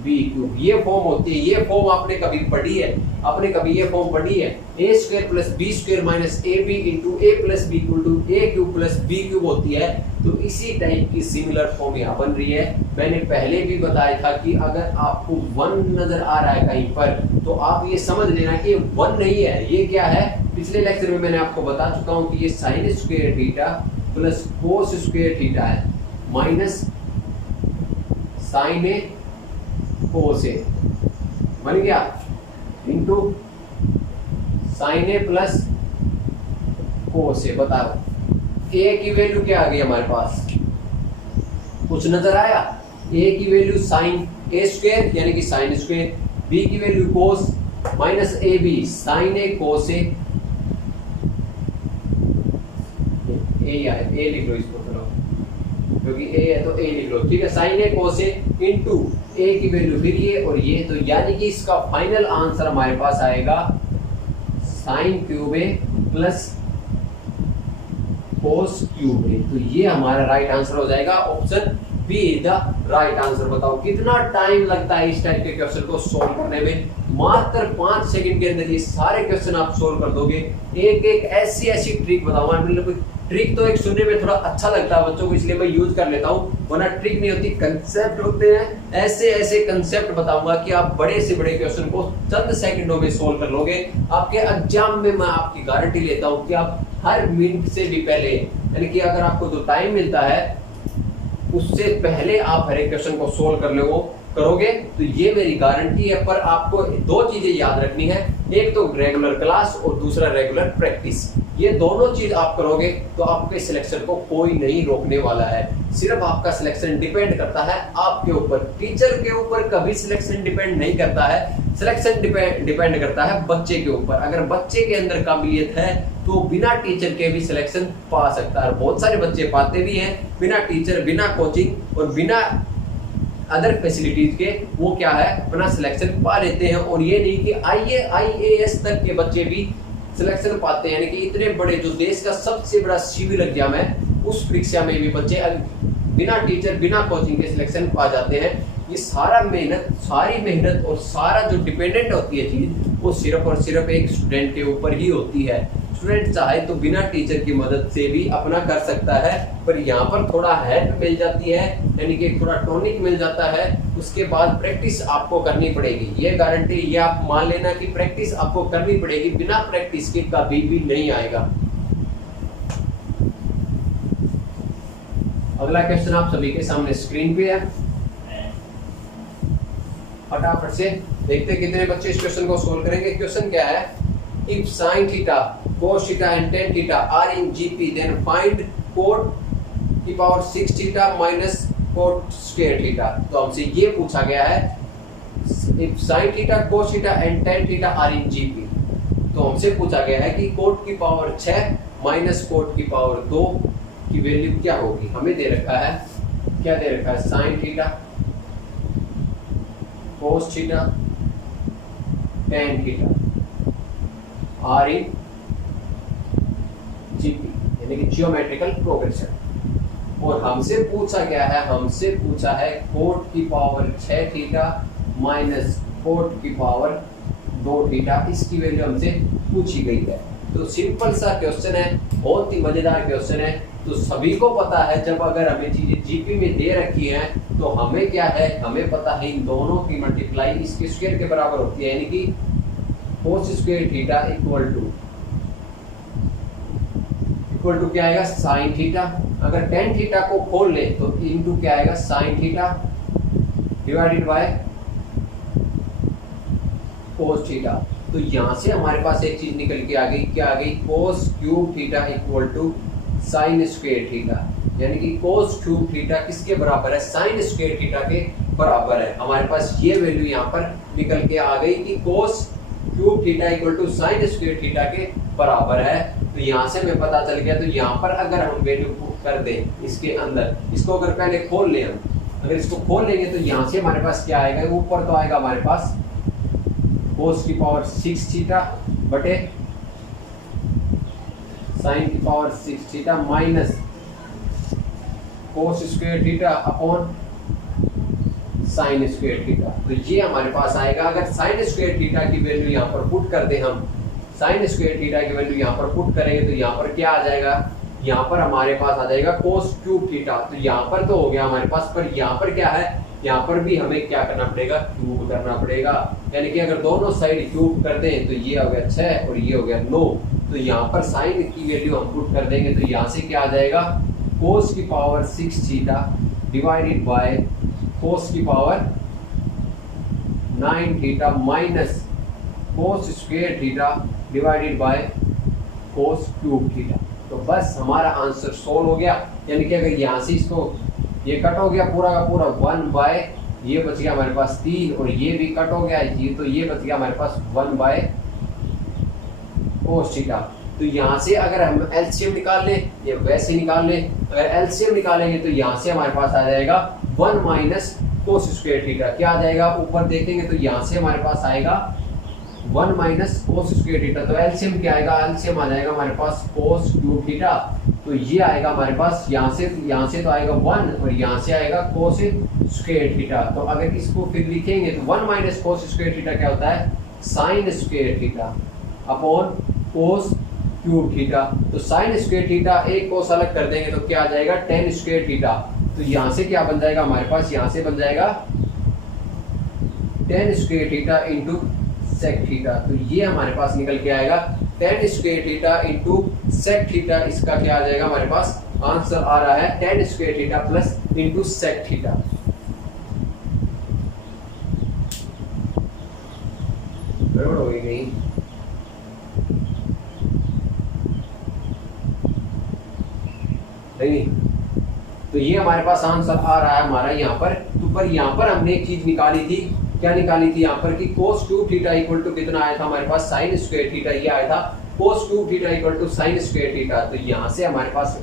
B cube, ये फॉर्म होती है। ये फॉर्म आपने कभी पढ़ी है, आपने कभी ये फॉर्म पढ़ी है, A square plus B square minus A B into A plus B equal to A cube plus B cube होती है। तो इसी टाइप की सिमिलर फॉर्म यहाँ बन रही है। मैंने पहले भी बताया था कि अगर आपको 1 नजर आ रहा है कहीं पर, तो आप ये समझ लेना कि 1 नहीं है, ये क्या है। पिछले लेक्चर में मैंने आपको बता चुका हूँ कि ये sign square theta plus cos square theta है माइनस साइन ए कोस ए बन गया इंटू साइन ए प्लस कोस ए। बताओ ए की वैल्यू क्या आ गई हमारे पास, कुछ नजर आया। ए की वैल्यू साइन ए स्क्वायर यानी कि साइन स्क्वायर, बी की value cos minus A B sine A cos A, A लिख लो इसको, क्योंकि ए है तो ए लिख लो, ठीक है। Sign A cos A into ए की वैल्यू फिर ये और ये, तो यानी कि इसका फाइनल आंसर हमारे पास आएगा sine cube a plus cos cube a. तो ये हमारा राइट आंसर हो जाएगा, option B is the right answer. बताओ कितना टाइम लगता है इस टाइप के क्वेश्चन को सोल्व करने में, मात्र 5 सेकंड के अंदर ये सारे क्वेश्चन आप सोल्व कर दोगे। एक एक ऐसी ट्रिक बताऊंगा, मतलब ट्रिक तो एक सुनने में थोड़ा अच्छा लगता है बच्चों को, इसलिए मैं यूज कर लेता हूँ, वरना ट्रिक नहीं होती, कंसेप्ट होते हैं। ऐसे कंसेप्ट बताऊंगा कि आप बड़े से बड़े क्वेश्चन को चंद सेकंडों में सोल्व कर लोगे। आपके एग्जाम में मैं आपकी गारंटी लेता हूँ कि आप हर मिनट से भी पहले, यानी कि अगर आपको जो टाइम मिलता है उससे पहले आप हर एक क्वेश्चन को सोल्व कर लो करोगे, तो ये मेरी गारंटी है। पर आपको 2 चीजें याद रखनी है, एक तो रेगुलर क्लास और दूसरा रेगुलर प्रैक्टिस। ये दोनों चीज आप करोगे तो आपके सिलेक्शन को कोई नहीं रोकने वाला है। सिर्फ आपका सिलेक्शन डिपेंड करता है आपके ऊपर, टीचर के ऊपर कभी सिलेक्शन डिपेंड नहीं करता है। सिलेक्शन डिपेंड करता है बच्चे के ऊपर। अगर बच्चे के अंदर काबिलियत है तो बिना टीचर के भी सिलेक्शन पा सकता है। बहुत सारे बच्चे पाते भी हैं बिना टीचर, बिना कोचिंग और बिना अदर फैसिलिटीज के, वो क्या है अपना सिलेक्शन पा लेते हैं। और ये नहीं कि IAS तक के बच्चे भी सिलेक्शन पाते हैं, यानी कि इतने बड़े जो देश का सबसे बड़ा सिविल एग्जाम है उस परीक्षा में भी बच्चे बिना टीचर बिना कोचिंग के सिलेक्शन पा जाते हैं। ये सारी मेहनत और सारा जो डिपेंडेंट होती है चीज, वो सिर्फ और सिर्फ एक स्टूडेंट के ऊपर ही होती है। स्टूडेंट चाहे तो बिना टीचर की मदद से भी अपना कर सकता है, पर यहाँ पर थोड़ा हेल्प मिल जाती है, यानी कि थोड़ा टॉनिक मिल जाता है। उसके बाद प्रैक्टिस आपको करनी पड़ेगी, ये गारंटी, ये आप मान लेना कि प्रैक्टिस आपको करनी पड़ेगी, बिना प्रैक्टिस के कभी भी नहीं आएगा। अगला क्वेश्चन आप सभी के सामने स्क्रीन पे है, फटाफट से देखते कितने बच्चे इस क्वेश्चन को सोल्व करेंगे। क्वेश्चन क्या है, if sin theta cos theta and tan theta are in GP then find cot की power 6 theta minus cot square theta. तो हमसे ये पूछा गया है, if sin theta cos theta and tan theta are in GP, तो हमसे पूछा गया है कि cot की पावर 6 माइनस cot की पावर 2 की वैल्यू क्या होगी। हमें दे रखा है, क्या दे रखा है, sin theta cos theta tan theta are in GP, यानी कि जियोमेट्रिकल प्रोग्रेशन। और हमसे पूछा गया है, हमसे पूछा है कोट की पावर 6 थीटा माइनस कोट की पावर 2 थीटा, इसकी वैल्यू हमसे पूछी गई है। तो सिंपल सा क्वेश्चन है, बहुत ही मजेदार क्वेश्चन है। तो सभी को पता है जब अगर हमें चीजें जीपी में दे रखी हैं तो हमें क्या है, हमें पता है इन दोनों की मल्टीप्लाई इसके स्क्वायर के बराबर होती है, यानी कि cos square theta equal to क्या आएगा, साइन थीटा। अगर tan थीटा को खोल ले तो इनटू क्या आएगा, sine theta divided by cos theta. तो यहाँ से हमारे पास एक चीज निकल के आ गई, क्या आ गई, cos cube theta equal to sine square theta, यानी कि कोस क्यूब थीटा किसके बराबर है, साइन स्क्वायर थीटा के बराबर है। हमारे पास ये वैल्यू यहाँ पर निकल के आ गई कि cos cube theta equal to sine square theta के बराबर है। तो यहाँ से हमें पता चल गया। तो यहाँ पर अगर हम वैल्यू पुट कर दें इसके अंदर, इसको अगर पहले खोल लें हम, अगर इसको खोल लेंगे तो यहाँ से हमारे पास क्या आएगा, ऊपर तो आएगा हमारे पास कोस की पावर 6 थीटा बटे साइन की power 6 theta minus cos square theta upon sine square theta. तो ये हमारे पास आएगा। अगर साइन स्क्वायर थीटा की वैल्यू यहाँ पर पुट कर दें हम, साइन स्क्वायर थीटा की वैल्यू यहाँ पर पुट करेंगे तो यहाँ पर क्या आ जाएगा, यहाँ पर हमारे पास आ जाएगा कोस क्यूब थीटा। तो यहाँ पर तो हो गया हमारे पास, पर यहाँ पर क्या है, यहाँ पर भी हमें क्या करना पड़ेगा, क्यूब करना पड़ेगा। यानी कि अगर दोनों साइड क्यूब कर दें तो ये हो गया 6 और ये हो गया 9। तो यहाँ पर साइन की वैल्यू हम पुट कर देंगे तो यहाँ से क्या आ जाएगा, कोस की power 6 theta divided by cos की power 9 theta minus cos square theta divided by cos cube theta. तो बस हमारा आंसर सोल्व हो गया। यानी कि अगर यहाँ से इसको ये कट हो गया पूरा का पूरा 1 बाय, ये बच गया हमारे पास 3 और ये भी कट हो गया ये, तो ये बच गया हमारे पास 1 बाय कोस थीटा। तो यहाँ से अगर हम एलसीएम निकाल लें या वैसे निकाल लें, अगर एलसीएम निकालेंगे तो यहाँ से हमारे पास आ जाएगा 1 माइनस कोस स्क्वायर थीटा। क्या आ जाएगा, ऊपर देखेंगे तो यहाँ से हमारे पास आएगा 1 माइनस कोस स्क्वायर थीटा। तो एलसीएम क्या आएगा, एलसीएम आ जाएगा हमारे पास कोस क्यूब थीटा। तो ये आएगा हमारे पास, यहाँ से तो आएगा 1 और यहाँ से आएगा कोस स्क्वायर थीटा। तो अगर इसको फिर लिखेंगे तो 1 माइनस कोस स्क्वायर थीटा क्या होता है, साइन स्क्वायर थीटा अपॉन कोस क्यूब थीटा। तो साइन स्क्वायर थीटा एक कोस अलग कर देंगे तो क्या आ जाएगा, टेन स्क्वायर थीटा। तो यहाँ से क्या बन जाएगा हमारे पास, यहाँ से बन जाएगा tan square theta into sec theta. तो ये हमारे पास निकल के आएगा tan square theta into sec theta. इसका क्या आ जाएगा हमारे पास, आंसर आ रहा है tan square theta plus into sec theta. गड़बड़ हो गई कहीं, नहीं। तो ये हमारे पास आंसर आ रहा है हमारा यहाँ पर। तो पर यहाँ पर हमने एक चीज निकाली थी, क्या निकाली थी यहाँ पर कि cos cube theta equal to कितना आया था हमारे पास, साइन स्क्वायर थीटा। ये आया था cos cube theta equal to sine square theta. तो यहाँ से हमारे पास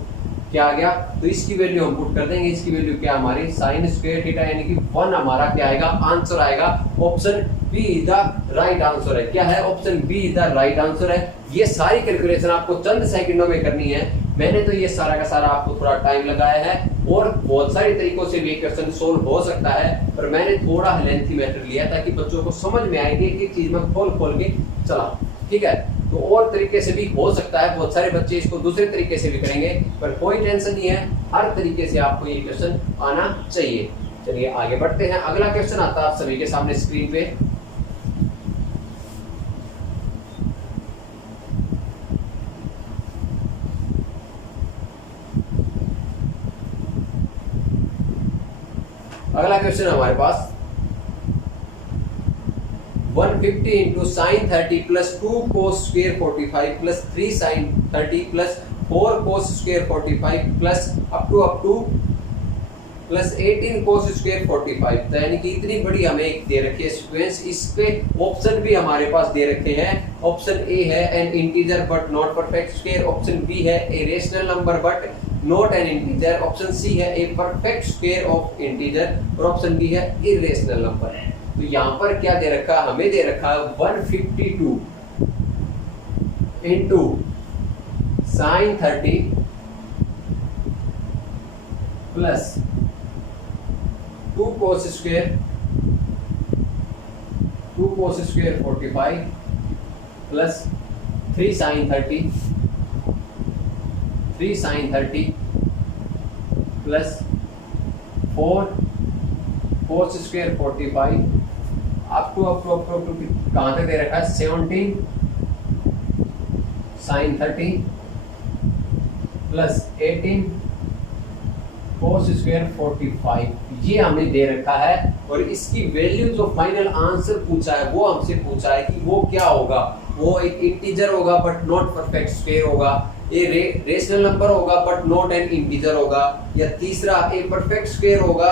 क्या आ गया, तो इसकी वैल्यू हम पुट कर देंगे। इसकी वैल्यू क्या हमारी, साइन स्क्वायर थीटा यानी कि 1 हमारा क्या आएगा, आंसर आएगा। Option B is the right answer है। क्या है, option B is the right answer है। ये सारी कैलकुलेशन आपको चंद सेकंडों में करनी है। मैंने तो ये सारा का सारा आपको थोड़ा टाइम लगाया है और बहुत सारे तरीकों से भी क्वेश्चन सोल्व हो सकता है, पर मैंने थोड़ा लेंथी मेथड लिया ताकि बच्चों को समझ में आए कि एक चीज में खोल के चला। ठीक है, तो और तरीके से भी हो सकता है, बहुत सारे बच्चे इसको दूसरे तरीके से भी करेंगे, पर कोई टेंशन नहीं है, हर तरीके से आपको ये क्वेश्चन आना चाहिए। चलिए आगे बढ़ते हैं। अगला क्वेश्चन आता है आप सभी के सामने स्क्रीन पे। अगला क्वेश्चन हमारे पास 150 into sine 30 plus 2 cos square 45 plus 3 sine 30 plus 4 cos square 45 plus up to plus 18 cos square 45। तो यानी कि इतनी बड़ी हमें एक दे रखी है सीक्वेंस। इस पे ऑप्शन भी हमारे पास दे रखे हैं। ऑप्शन ए है an integer but not perfect square, option B है a rational number but not an integer, option C है a perfect square of integer और ऑप्शन डी है इरेशनल नंबर। तो यहाँ पर क्या दे रखा है, हमें दे रखा है 152 into sine 30 plus 2 cos square 45 plus 3 sine 30 plus 4 cos square 45 up to कहां तक दे रखा है 17 साइन 30 प्लस 18 cos स्क्वायर 45 ये हमें दे रखा है, और इसकी वैल्यू जो फाइनल आंसर पूछा है वो हमसे पूछा है कि वो क्या होगा। वो एक इंटीजर होगा बट नॉट परफेक्ट स्क्वायर होगा, ये रेशनल नंबर होगा बट नॉट एन इंटीजर होगा, या तीसरा एक परफेक्ट स्क्वायर होगा,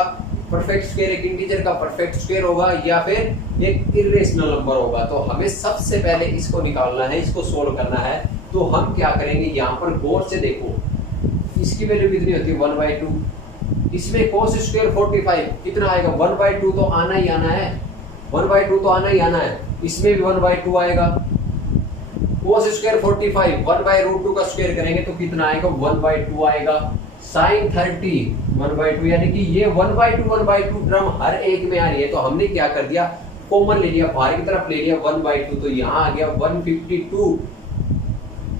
परफेक्ट स्क्वायर एक इंटीजर का परफेक्ट स्क्वायर होगा, या फिर एक इर्रेशनल नंबर होगा। तो हमें सबसे पहले इसको निकालना है, इसको सोल्व करना है। तो हम क्या करेंगे, यहाँ पर गौर से देखो, इसकी वैल्यू कितनी होती है 1/2। इसमें cos स्क्वायर 45 कितना आएगा 1/2, तो आना ही आना है, 1/2 तो आना ही आना है। इसमें भी 1/2 आएगा। cos स्क्वायर 45 1/√2 का स्क्वायर करेंगे तो कितना आएगा 1/2 आएगा। sin 30 1/2, यानी कि ये 1/2 टर्म हर एक में आ रही है। तो हमने क्या कर दिया, कॉमन ले लिया, बाहर की तरफ ले लिया 1/2, तो यहाँ आ गया 152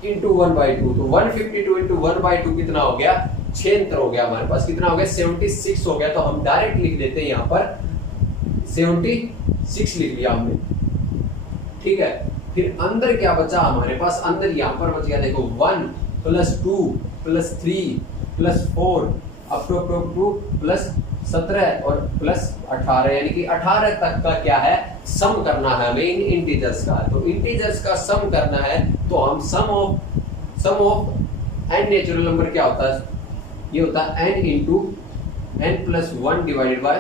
इंटू 1/2। तो 152 इंटू 1/2 कितना हो गया, 6 हो गया हमारे पास, कितना हो गया 76 हो गया। तो हम डायरेक्ट लिख देते हैं यहाँ पर 76 लिख लिया हमने, ठीक है। फिर अंदर क्या बचा हमारे पास, अंदर यहाँ पर बच गया देखो 1 + 2 + 3 + 4 अप टू +17 और +18, यानी कि 18 तक का क्या है, सम करना है हमें इन इंटीजर्स का। तो इंटीजर्स का सम करना है, तो हम सम ऑफ एन नेचुरल नंबर क्या होता है, ये होता है n into n+1 divided by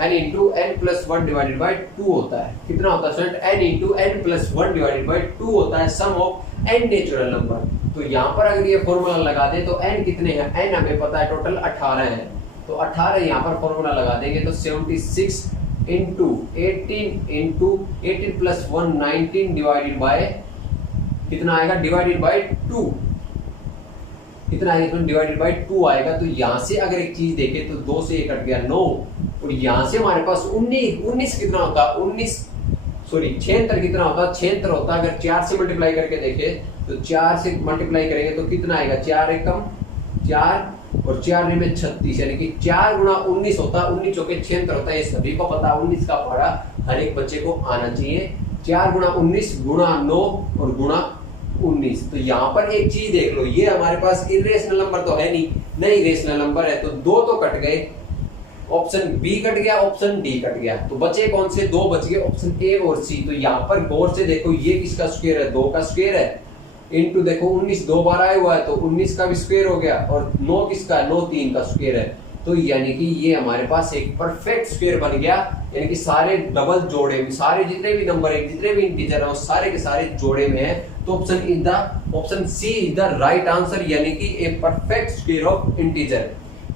n into n+1 divided by 2 होता है। कितना होता है student, n into n+1 divided by 2 होता है सम ऑफ n नेचुरल नंबर। तो यहाँ पर अगर ये फॉर्मूला लगा दे तो n कितने हैं, n हमें पता है टोटल 18 है, तो 18 यहाँ पर फॉर्मूला लगा देंगे तो 76 इंटू 18 + 1 19 डिवाइडेड बाय कितना आएगा, डिवाइडेड बाय 2 कितना आएगा, डिवाइडेड बाय 2 आएगा। तो यहाँ से अगर एक चीज देखे तो 2 से 1 कट गया 9, और यहाँ से हमारे पास 19 कितना होता है 76 कितना होता है 76 होता है। अगर 4 से मल्टीप्लाई करके देखे तो 4 से मल्टीप्लाई करेंगे तो कितना आएगा, 4 एकम 4 और 4 में 36, यानी कि 4 गुणा 19 होता है, 19 चौके 76 होता है। ये सभी को पता है, 19 का पढ़ा हर एक बच्चे को आना चाहिए। 4 गुणा 19 गुणा 9 और गुणा 19। तो यहाँ पर एक चीज देख लो, ये हमारे पास इरेशनल नंबर तो है नहीं रेशनल नंबर है, तो 2 तो कट गए, ऑप्शन बी कट गया, ऑप्शन डी कट गया, तो बचे कौन से, 2 बच गए, ऑप्शन ए और सी। तो यहाँ पर गौर से देखो, ये किसका स्क्वायर है, 2 का स्क्वायर है, इनटू देखो 19 2 बार आया हुआ है तो 19 का भी स्क्वायर हो गया, और 9 किसका है, 9 3 का स्क्वायर है। तो यानी कि ये हमारे पास एक परफेक्ट स्क्वायर बन गया, यानी कि सारे डबल जोड़े में, सारे जितने भी नंबर है, जितने भी इंटीजर है, सारे के सारे जोड़े में है। तो option C is the right answer, यानी कि a perfect square of integer.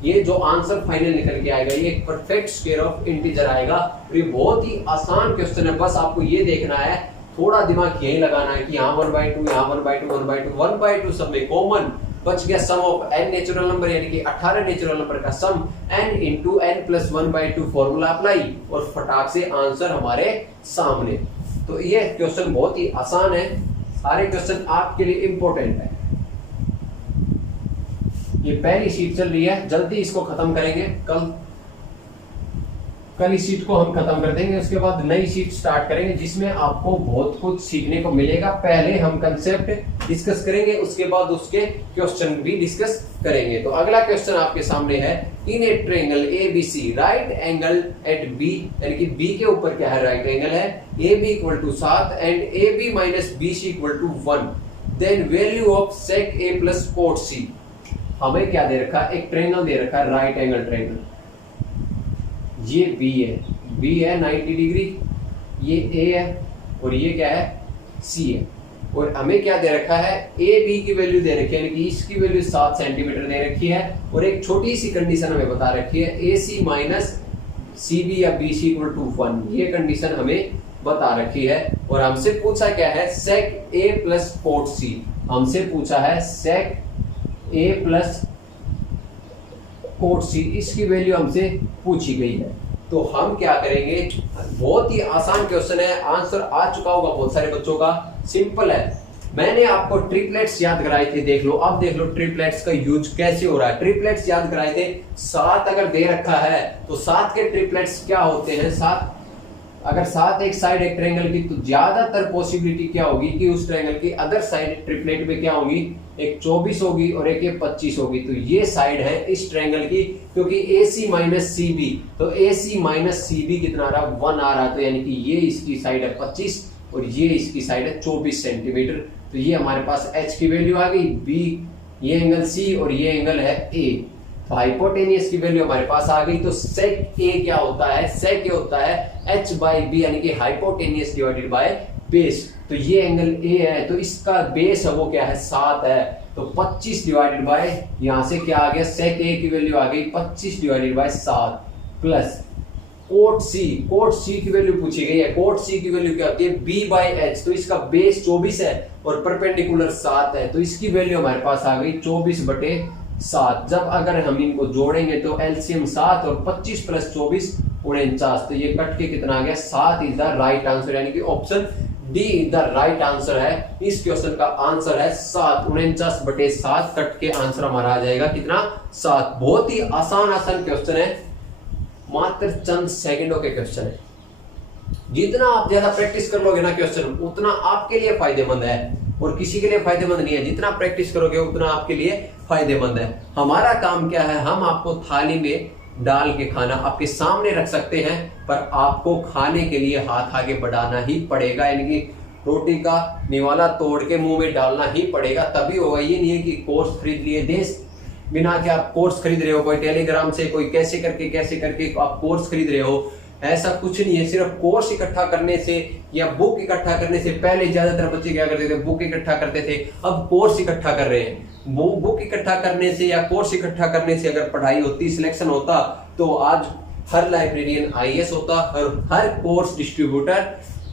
ये जो आंसर फाइनल निकल के आएगा, ये एक परफेक्ट स्क्वायर ऑफ इंटीजर आएगा। और ये बहुत ही आसान क्वेश्चन है, बस आपको ये देखना है, थोड़ा दिमाग यही लगाना है कि यहाँ 1/2 यहाँ 1/2 सब में कॉमन बच गया। सम ऑफ n नेचुरल नंबर, यानी कि 18 नेचुरल नंबर का सम, n into n+1/2 formula apply, और फटाक से आंसर हमारे सामने। तो ये क्वेश्चन बहुत ही आसान है, सारे क्वेश्चन आपके लिए इंपॉर्टेंट है। ये पहली शीट चल रही है, जल्दी इसको खत्म करेंगे, कल इस शीट को हम खत्म कर देंगे, उसके बाद नई शीट स्टार्ट करेंगे जिसमें आपको बहुत कुछ सीखने को मिलेगा। पहले हम कंसेप्ट डिस्कस करेंगे, उसके बाद उसके क्वेश्चन भी डिस्कस करेंगे। तो अगला क्वेश्चन आपके सामने है, in a triangle ABC right angle at B, यानी कि B के ऊपर क्या है, राइट एंगल है, AB = 7 and AB - BC = 1, then value of sec A + cot C। हमें क्या दे रखा है, एक ट्रायंगल दे रखा है, राइट एंगल ट्रायंगल, ये B है 90 डिग्री, ये A है और ये क्या है C है। और हमें क्या दे रखा है, AB की वैल्यू दे रखी है, यानी कि इसकी वैल्यू 7 सेंटीमीटर दे रखी है, और एक छोटी सी कंडीशन हमें बता रखी है, AC - CB या BC = 1, ये कंडीशन हमें बता रखी है। और हमसे पूछा क्या है, sec A + cot C, हमसे पूछा है sec A + cot C, इसकी वैल्यू हमसे पूछी गई है। तो हम क्या करेंगे, बहुत ही आसान क्वेश्चन है, आंसर आ चुका होगा बहुत सारे बच्चों का, सिंपल है। मैंने आपको ट्रिपलेट्स याद कराए थे, देख लो, अब देख लो ट्रिपलेट्स का यूज कैसे हो रहा है। ट्रिपलेट्स याद कराए थे, 7 अगर दे रखा है तो 7 के ट्रिपलेट्स क्या होते हैं, 7 अगर 7 एक साइड एक ट्रायंगल की, तो ज्यादातर पॉसिबिलिटी क्या होगी कि उस ट्रायंगल की अदर साइड ट्रिपलेट में क्या होगी, एक 24 होगी और एक 25 होगी। तो ये साइड है इस ट्रायंगल की, क्योंकि AC माइनस CB, तो AC माइनस CB कितना आ रहा है, 1 आ रहा है। तो यानी कि ये इसकी साइड है 25 और ये इसकी साइड है 24 सेंटीमीटर। तो ये हमारे पास H की वैल्यू आ गई, B ये एंगल C और ये एंगल है A। तो हाइपोटेनियस की वैल्यू हमारे पास आ गई। तो सेक A क्या होता है, सेक A होता है H बाई B, यानी कि हाइपोटेनियस डिवाइडेड बाय बेस। तो ये एंगल A है, तो इसका बेस है वो क्या है, 7 है। तो 25 डिवाइडेड बाय, यहां से क्या आ गया, सेक A की वैल्यू आ गई 25 divided by 7 plus coat C की वैल्यू पूछी गई है। कोट C की वैल्यू क्या होती है, B बाई H। तो इसका बेस 24 है और परपेंडिकुलर 7 है, तो इसकी वैल्यू हमारे पास आ गई 24/7। जब अगर हम इनको जोड़ेंगे तो एलसीएम 7 और 25 प्लस 24 49। तो ये कट के कितना आ गया, 7 इज द राइट आंसर, यानी कि option D is the right answer है। इस क्वेश्चन का आंसर है 7, 49/7 कट के आंसर हमारा आ जाएगा कितना, 7। बहुत ही आसान क्वेश्चन है, मात्र चंद सेकंडों के क्वेश्चन है। जितना आप ज्यादा प्रैक्टिस कर लोगे ना क्वेश्चन, उतना आपके लिए फायदेमंद है और किसी के लिए फायदेमंद नहीं है। जितना प्रैक्टिस करोगे उतना आपके लिए फायदेमंद है। हमारा काम क्या है, हम आपको थाली में डाल के खाना आपके सामने रख सकते हैं, पर आपको खाने के लिए हाथ आगे बढ़ाना ही पड़ेगा, यानी कि रोटी का निवाला तोड़ के मुंह में डालना ही पड़ेगा, तभी होगा। ये नहीं है कि कोर्स खरीद लिए देश बिना के आप कोर्स खरीद रहे हो, कोई टेलीग्राम से कोई कैसे करके आप कोर्स खरीद रहे हो, ऐसा कुछ नहीं है। सिर्फ कोर्स इकट्ठा करने से या बुक इकट्ठा करने से, पहले ज्यादातर बच्चे क्या करते थे, बुक इकट्ठा करते थे, अब कोर्स इकट्ठा कर रहे हैं। वो बुक इकट्ठा करने से या कोर्स इकट्ठा करने से अगर पढ़ाई होती, सिलेक्शन होता, तो आज हर लाइब्रेरियन IAS होता और हर कोर्स डिस्ट्रीब्यूटर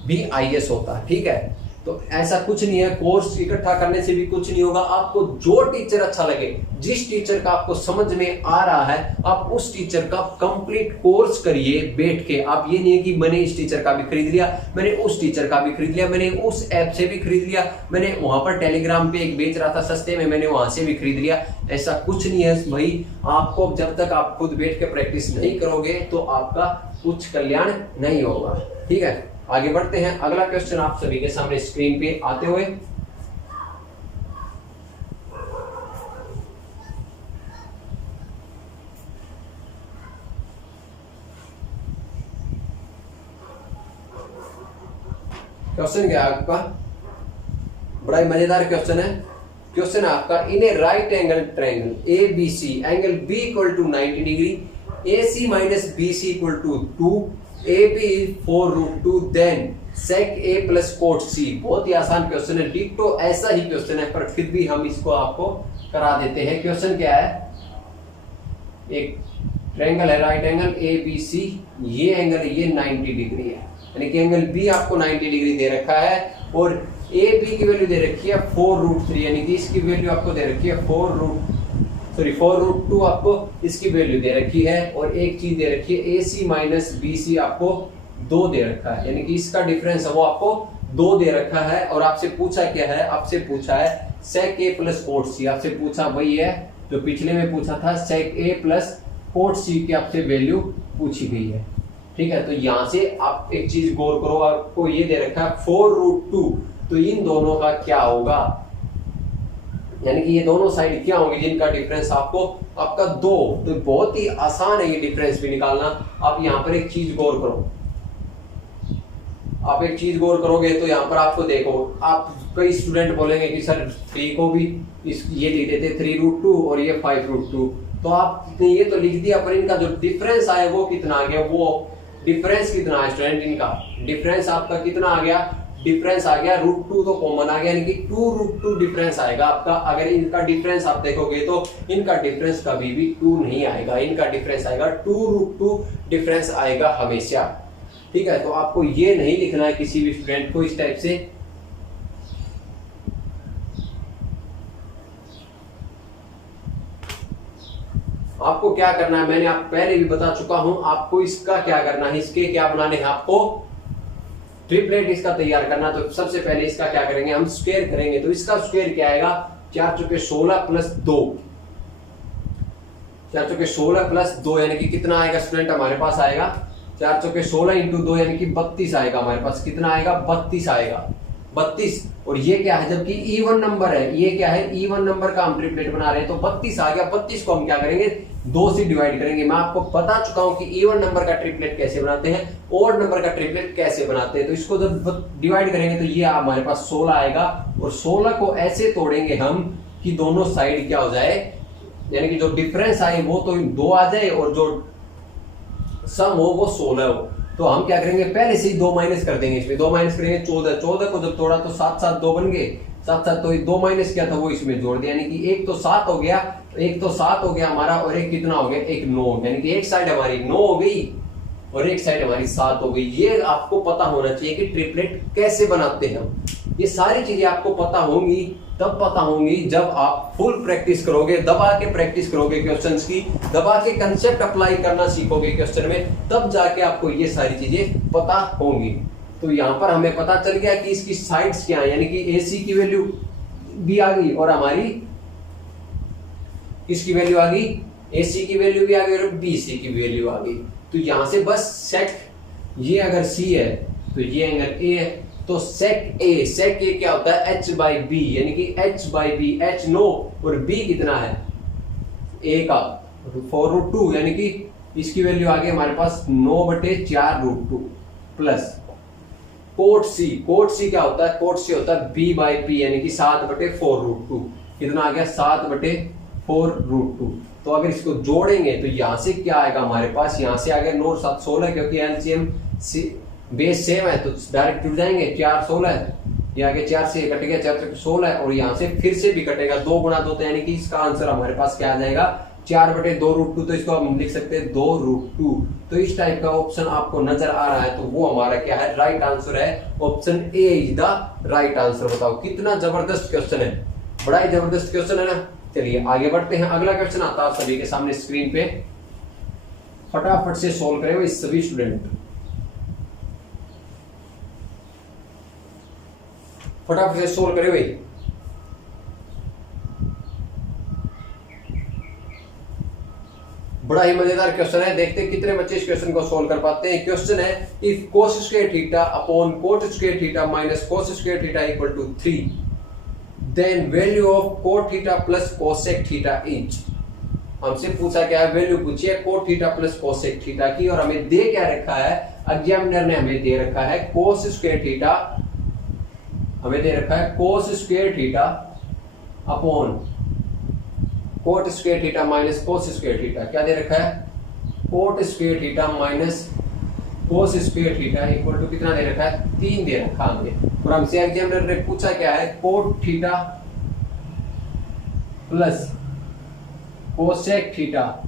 भी IAS होता। ठीक है, तो ऐसा कुछ नहीं है, कोर्स इकट्ठा करने से भी कुछ नहीं होगा। आपको जो टीचर अच्छा लगे, जिस टीचर का आपको समझ में आ रहा है, आप उस टीचर का कंप्लीट कोर्स करिए बैठ के। आप ये नहीं है कि मैंने इस टीचर का भी खरीद लिया, मैंने उस टीचर का भी खरीद लिया, मैंने उस ऐप से भी खरीद लिया, मैंने वहां पर टेलीग्राम पे एक बेच रहा था सस्ते में, मैंने वहां से भी खरीद लिया। ऐसा कुछ नहीं है भाई। आपको जब तक आप खुद बैठ के प्रैक्टिस नहीं करोगे तो आपका कुछ कल्याण नहीं होगा। ठीक है, आगे बढ़ते हैं। अगला क्वेश्चन आप सभी के सामने स्क्रीन पे आते हुए, क्वेश्चन क्या है आपका, बड़ा ही मजेदार क्वेश्चन है। क्वेश्चन है आपका, in a right angle triangle ABC, angle B equal to 90 degree, AC minus BC equal to 2, AB is 4√2, then sec A plus cot C। बहुत ही आसान क्वेश्चन है, डिक्टो ऐसा ही क्वेश्चन है, पर फिर भी हम इसको आपको करा देते हैं। क्वेश्चन क्या है, एक ट्रायंगल है राइट एंगल ABC, ये एंगल ये 90 डिग्री है, यानी कि एंगल B आपको 90 डिग्री दे रखा है और AB की वैल्यू दे रखी है 4√3, यानी कि इसकी वैल्यू आपको दे रखी है 4√2 आपको इसकी वैल्यू दे रखी है, और एक चीज दे रखी है AC माइनस BC आपको 2 दे रखा है, यानी कि इसका डिफरेंस है वो आपको 2 दे रखा है। और आपसे पूछा क्या है, आपसे पूछा है sec A plus cot C, आपसे पूछा वही है जो पिछले में पूछा था, sec A plus cot C की आपसे वैल्यू पूछी गई है। ठीक है, तो यहां से आप एक चीज गौर करो, आपको ये दे रखा है 4√2, तो इन दोनों का क्या होगा, यानी कि ये दोनों साइड क्या होंगे जिनका डिफरेंस आपको आपका 2। तो बहुत ही आसान है ये डिफरेंस भी निकालना। आप यहाँ पर एक चीज गौर करो, आप एक चीज गौर करोगे तो यहाँ पर आपको देखो, आप कई स्टूडेंट बोलेंगे कि सर 3 को भी ये लिख देते 3√2 और ये 5√2, तो आपने ये तो लिख दिया, पर इनका जो डिफरेंस आया वो कितना आ गया, वो डिफरेंस कितना है स्टूडेंट, इनका डिफरेंस आपका कितना आ गया, डिफरेंस आ गया √2 तो कॉमन आ गया, यानी कि 2√2 डिफरेंस आएगा आपका। अगर इनका डिफरेंस आप देखोगे तो इनका डिफरेंस कभी भी 2 नहीं आएगा, इनका डिफरेंस आएगा 2√2 डिफरेंस आएगा हमेशा। ठीक है, तो आपको ये नहीं लिखना है किसी भी स्टूडेंट को इस टाइप से। आपको क्या करना है, मैंने आप पहले भी बता चुका हूं, आपको इसका क्या करना है, इसके क्या बनाने हैं, आपको ट्रिपलेट इसका तैयार करना। तो सबसे पहले इसका क्या करेंगे, हम स्क्वायर करेंगे। तो इसका स्क्वायर क्या आएगा, 4 चौके 16 प्लस 2, 4 चौके 16 प्लस 2, यानी कि कितना आएगा स्टूडेंट, हमारे पास आएगा 4 चौके 16 इंटू 2 यानी कि 32 आएगा हमारे पास। कितना आएगा? 32 आएगा, 32। और ये क्या है? जबकि इवन नंबर है, ये क्या है? इवन नंबर का हम ट्रिपलेट बना रहे हैं, तो 32 आ गया। 32 को हम क्या करेंगे? 2 से डिवाइड करेंगे। मैं आपको बता चुका हूं कि इवन नंबर का ट्रिपलेट कैसे बनाते हैं, ऑड नंबर का ट्रिपलेट कैसे बनाते हैं। तो इसको जब डिवाइड करेंगे तो ये हमारे पास 16 आएगा, और 16 को ऐसे तोड़ेंगे हम कि दोनों साइड क्या हो जाए, यानी कि जो डिफरेंस आए वो तो 2 आ जाए और जो सम हो वो 16 हो। तो हम क्या करेंगे? पहले से ही 2 माइनस कर देंगे। इसमें 2 माइनस करेंगे 14, 14 को जब तोड़ा तो 7 7 2 बन गए, 7 7 तो 2 माइनस किया था वो इसमें जोड़ दिया, यानी कि एक तो 7 हो गया, एक तो 7 हो गया हमारा, और एक कितना हो गया? एक 9, यानी कि एक साइड हमारी 9 हो गई और एक साइड हमारी 7 हो गई। ये आपको पता होना चाहिए कि ट्रिपलेट कैसे बनाते हैं हम। ये सारी चीजें आपको पता होंगी, तब पता होंगी जब आप फुल प्रैक्टिस करोगे, दबा के प्रैक्टिस करोगे क्वेश्चंस की, दबा के कंसेप्ट अप्लाई करना सीखोगे क्वेश्चन में, तब जाके आपको ये सारी चीजें पता होंगी। तो यहाँ पर हमें पता चल गया कि इसकी साइड्स क्या है, यानी कि AC की वैल्यू भी आ गई और हमारी इसकी वैल्यू आ गई, AC की वैल्यू भी आ गई और BC की वैल्यू आ गई। तो यहां से बस सेक, ये अगर C है तो ये एंगल A है, तो सेक ए क्या होता है? H/B, यानी कि H/B, H 9 और B कितना है? A का 4√2, यानी कि इसकी वैल्यू आ गई हमारे पास 9/4√2 प्लस कोट C क्या होता है? कोट C होता है B/P, यानी कि 7/4√2। कितना आ गया? 7/4√2। तो अगर इसको जोड़ेंगे तो यहां से क्या आएगा हमारे पास? यहां से आ गया 9 7 16, क्योंकि एलसीएम बेस सेम है तो डायरेक्ट जुड़ जाएंगे। 4 16 है, ये आगे 4 से कट गया, 4 से 16 है, और यहाँ से फिर से भी कटेगा 2 गुणा 2, तो यानी कि इसका आंसर हमारे पास क्या आ जाएगा? 4/2√2। तो इसको हम लिख सकते हैं 2√2। तो इस टाइप का ऑप्शन आपको नजर आ रहा है, तो वो हमारा क्या है? राइट आंसर है। Option A is the right answer. बताओ कितना जबरदस्त क्वेश्चन है, बड़ा ही जबरदस्त क्वेश्चन है ना। चलिए आगे बढ़ते हैं। अगला क्वेश्चन आता है सभी के सामने स्क्रीन पे, फटाफट से सोल्व करें इस सभी स्टूडेंट, फटाफट से सोल्व करे भाई। बड़ा ही मजेदार क्वेश्चन है, देखते हैं कितने बच्चे इस क्वेश्चन को सोल्व कर पाते हैं। क्वेश्चन है if cos square theta upon cot square theta minus cos square theta equal to 3, then value of cot theta plus cosec theta is. हमसे पूछा क्या है? वैल्यू पूछी है cot theta plus cosec theta की, और हमें दे क्या रखा है? एग्जामिनर ने हमें दे रखा है cos स्क्वायर थीटा, हमें दे रखा है cos square theta upon cot square theta minus cos square theta. क्या दे रखा है? cot square theta minus cos square theta equal to कितना दे रखा है? 3 दे रखा हमें। और हमसे एग्जामिनर ने पूछा क्या है? cot theta plus cosec theta,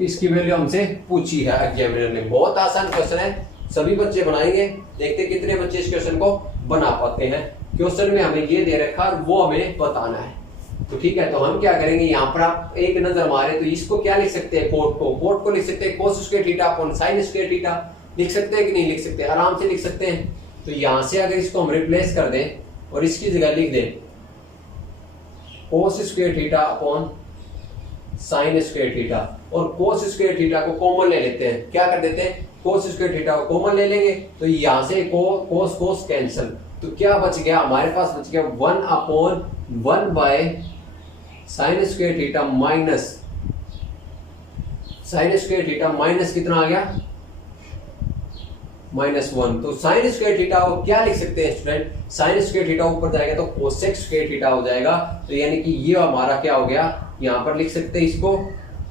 इसकी वैल्यू हमसे पूछी है एग्जामिनर ने। बहुत आसान क्वेश्चन है, सभी बच्चे बनाएंगे, देखते कितने बच्चे इस क्वेश्चन को बना पाते हैं। क्वेश्चन में हमें ये दे रखा है, वो हमें बताना है। तो ठीक है, तो हम क्या करेंगे? यहाँ पर आप एक नजर मारे तो इसको क्या लिख सकते हैं? कोट को लिख सकते हैं cos square theta upon sin square theta. लिख सकते हैं कि नहीं लिख सकते? आराम से लिख सकते हैं। तो यहां से अगर इसको हम रिप्लेस कर दें और इसकी जगह लिख दें cos square theta upon sin square theta, और cos स्क्वायर थीटा को कॉमन ले लेते हैं। क्या कर देते हैं? cos स्क्वायर थीटा को कॉमन ले लेंगे, तो यहां से cos कैंसिल, तो क्या बच गया हमारे पास? बच गया 1/1 by sin square theta minus sin square theta minus कितना आ गया? -1। तो sin स्क्वायर थीटा को क्या लिख सकते हैं स्टूडेंट? sin स्क्वायर थीटा ऊपर जाएगा तो cosec स्क्वायर थीटा हो जाएगा। तो यानी कि ये हमारा क्या हो गया? यहां पर लिख सकते हैं इसको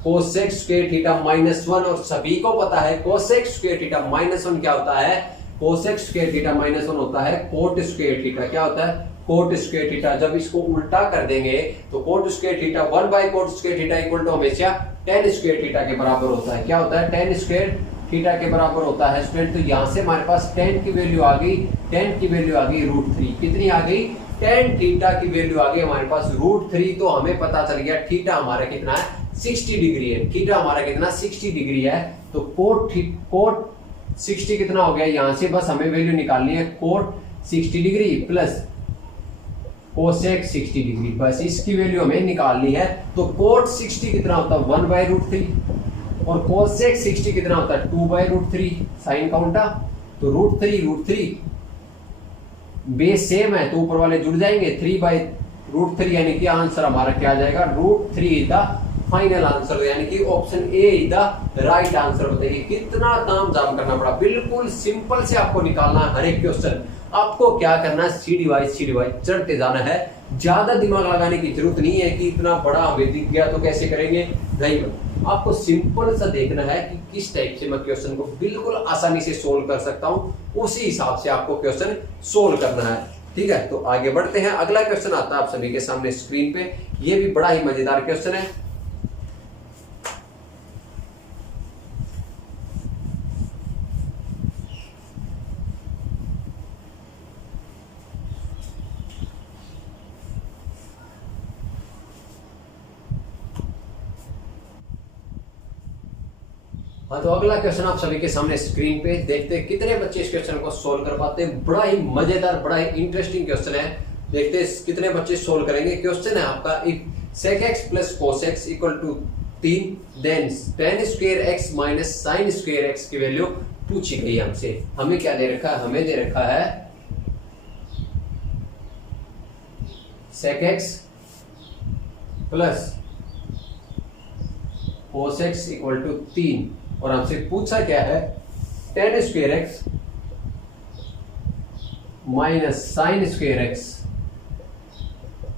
cosec स्क्वायर थीटा -1, और सभी को पता है cosec स्क्वायर थीटा -1 क्या होता है? cosec स्क्वायर थीटा -1 होता है cot स्क्वायर थीटा। क्या होता है? cot square theta. जब इसको उल्टा कर देंगे तो cot square theta 1/cot square theta equal to हमेशा tan स्क्वायर थीटा के बराबर होता है। क्या होता है? tan स्क्वायर थीटा के बराबर होता है स्टूडेंट। तो यहां से हमारे पास tan की वैल्यू आ गई, tan की वैल्यू आ गई √3। कितनी आ गई? tan थीटा की वैल्यू आ गई हमारे पास √3। तो हमें पता चल गया थीटा हमारा कितना है? 60 डिग्री है। थीटा हमारा कितना? 60 डिग्री है। तो कोट 60 कितना हो गया? यहां से बस हमें वैल्यू निकालनी है cot 60 degree plus cosec 60 degree, बस इसकी वैल्यू हमें निकालनी है। तो कोट 60 कितना होता है? 1/√3। और कोसेक 60 कितना होता है 2/√3 साइन का उल्टा, तो √3 बेस सेम है तो ऊपर वाले जुड़ जाएंगे 3/√3 यानी कि आंसर हमारा क्या आ जाएगा √3 इज द फाइनल आंसर, यानी कि option A is the right answer. बताइए कितना ताम झाम करना पड़ा, बिल्कुल सिंपल से आपको निकालना है हर एक क्वेश्चन। आपको क्या करना है सीढ़ी वाइज चढ़ते जाना है, ज्यादा दिमाग लगाने की जरूरत नहीं है कि इतना बड़ा हमें दिख गया तो कैसे करेंगे, नहीं। आपको सिंपल सा देखना है कि किस टाइप से मैं क्वेश्चन को बिल्कुल आसानी से सोल्व कर सकता हूं, उसी हिसाब से आपको क्वेश्चन सोल्व करना है। ठीक है, तो आगे बढ़ते हैं। अगला क्वेश्चन आता है आप सभी के सामने स्क्रीन पे, ये भी बड़ा ही मजेदार क्वेश्चन है। हाँ, तो अगला क्वेश्चन आप सभी के सामने स्क्रीन पे देखते हैं कितने बच्चे इस क्वेश्चन को सोल्व कर पाते हैं। बड़ा ही मजेदार, बड़ा ही इंटरेस्टिंग क्वेश्चन है, देखते हैं कितने बच्चे सोल्व करेंगे। क्वेश्चन है आपका if sec x plus cos x equal to 3 then tan square x minus sin square x की वैल्यू पूछी गई हमसे। हमें क्या दे रखा है, हमें दे रखा है sec x plus cos x equal to 3 और हमसे पूछा क्या है tan square x minus sine square x,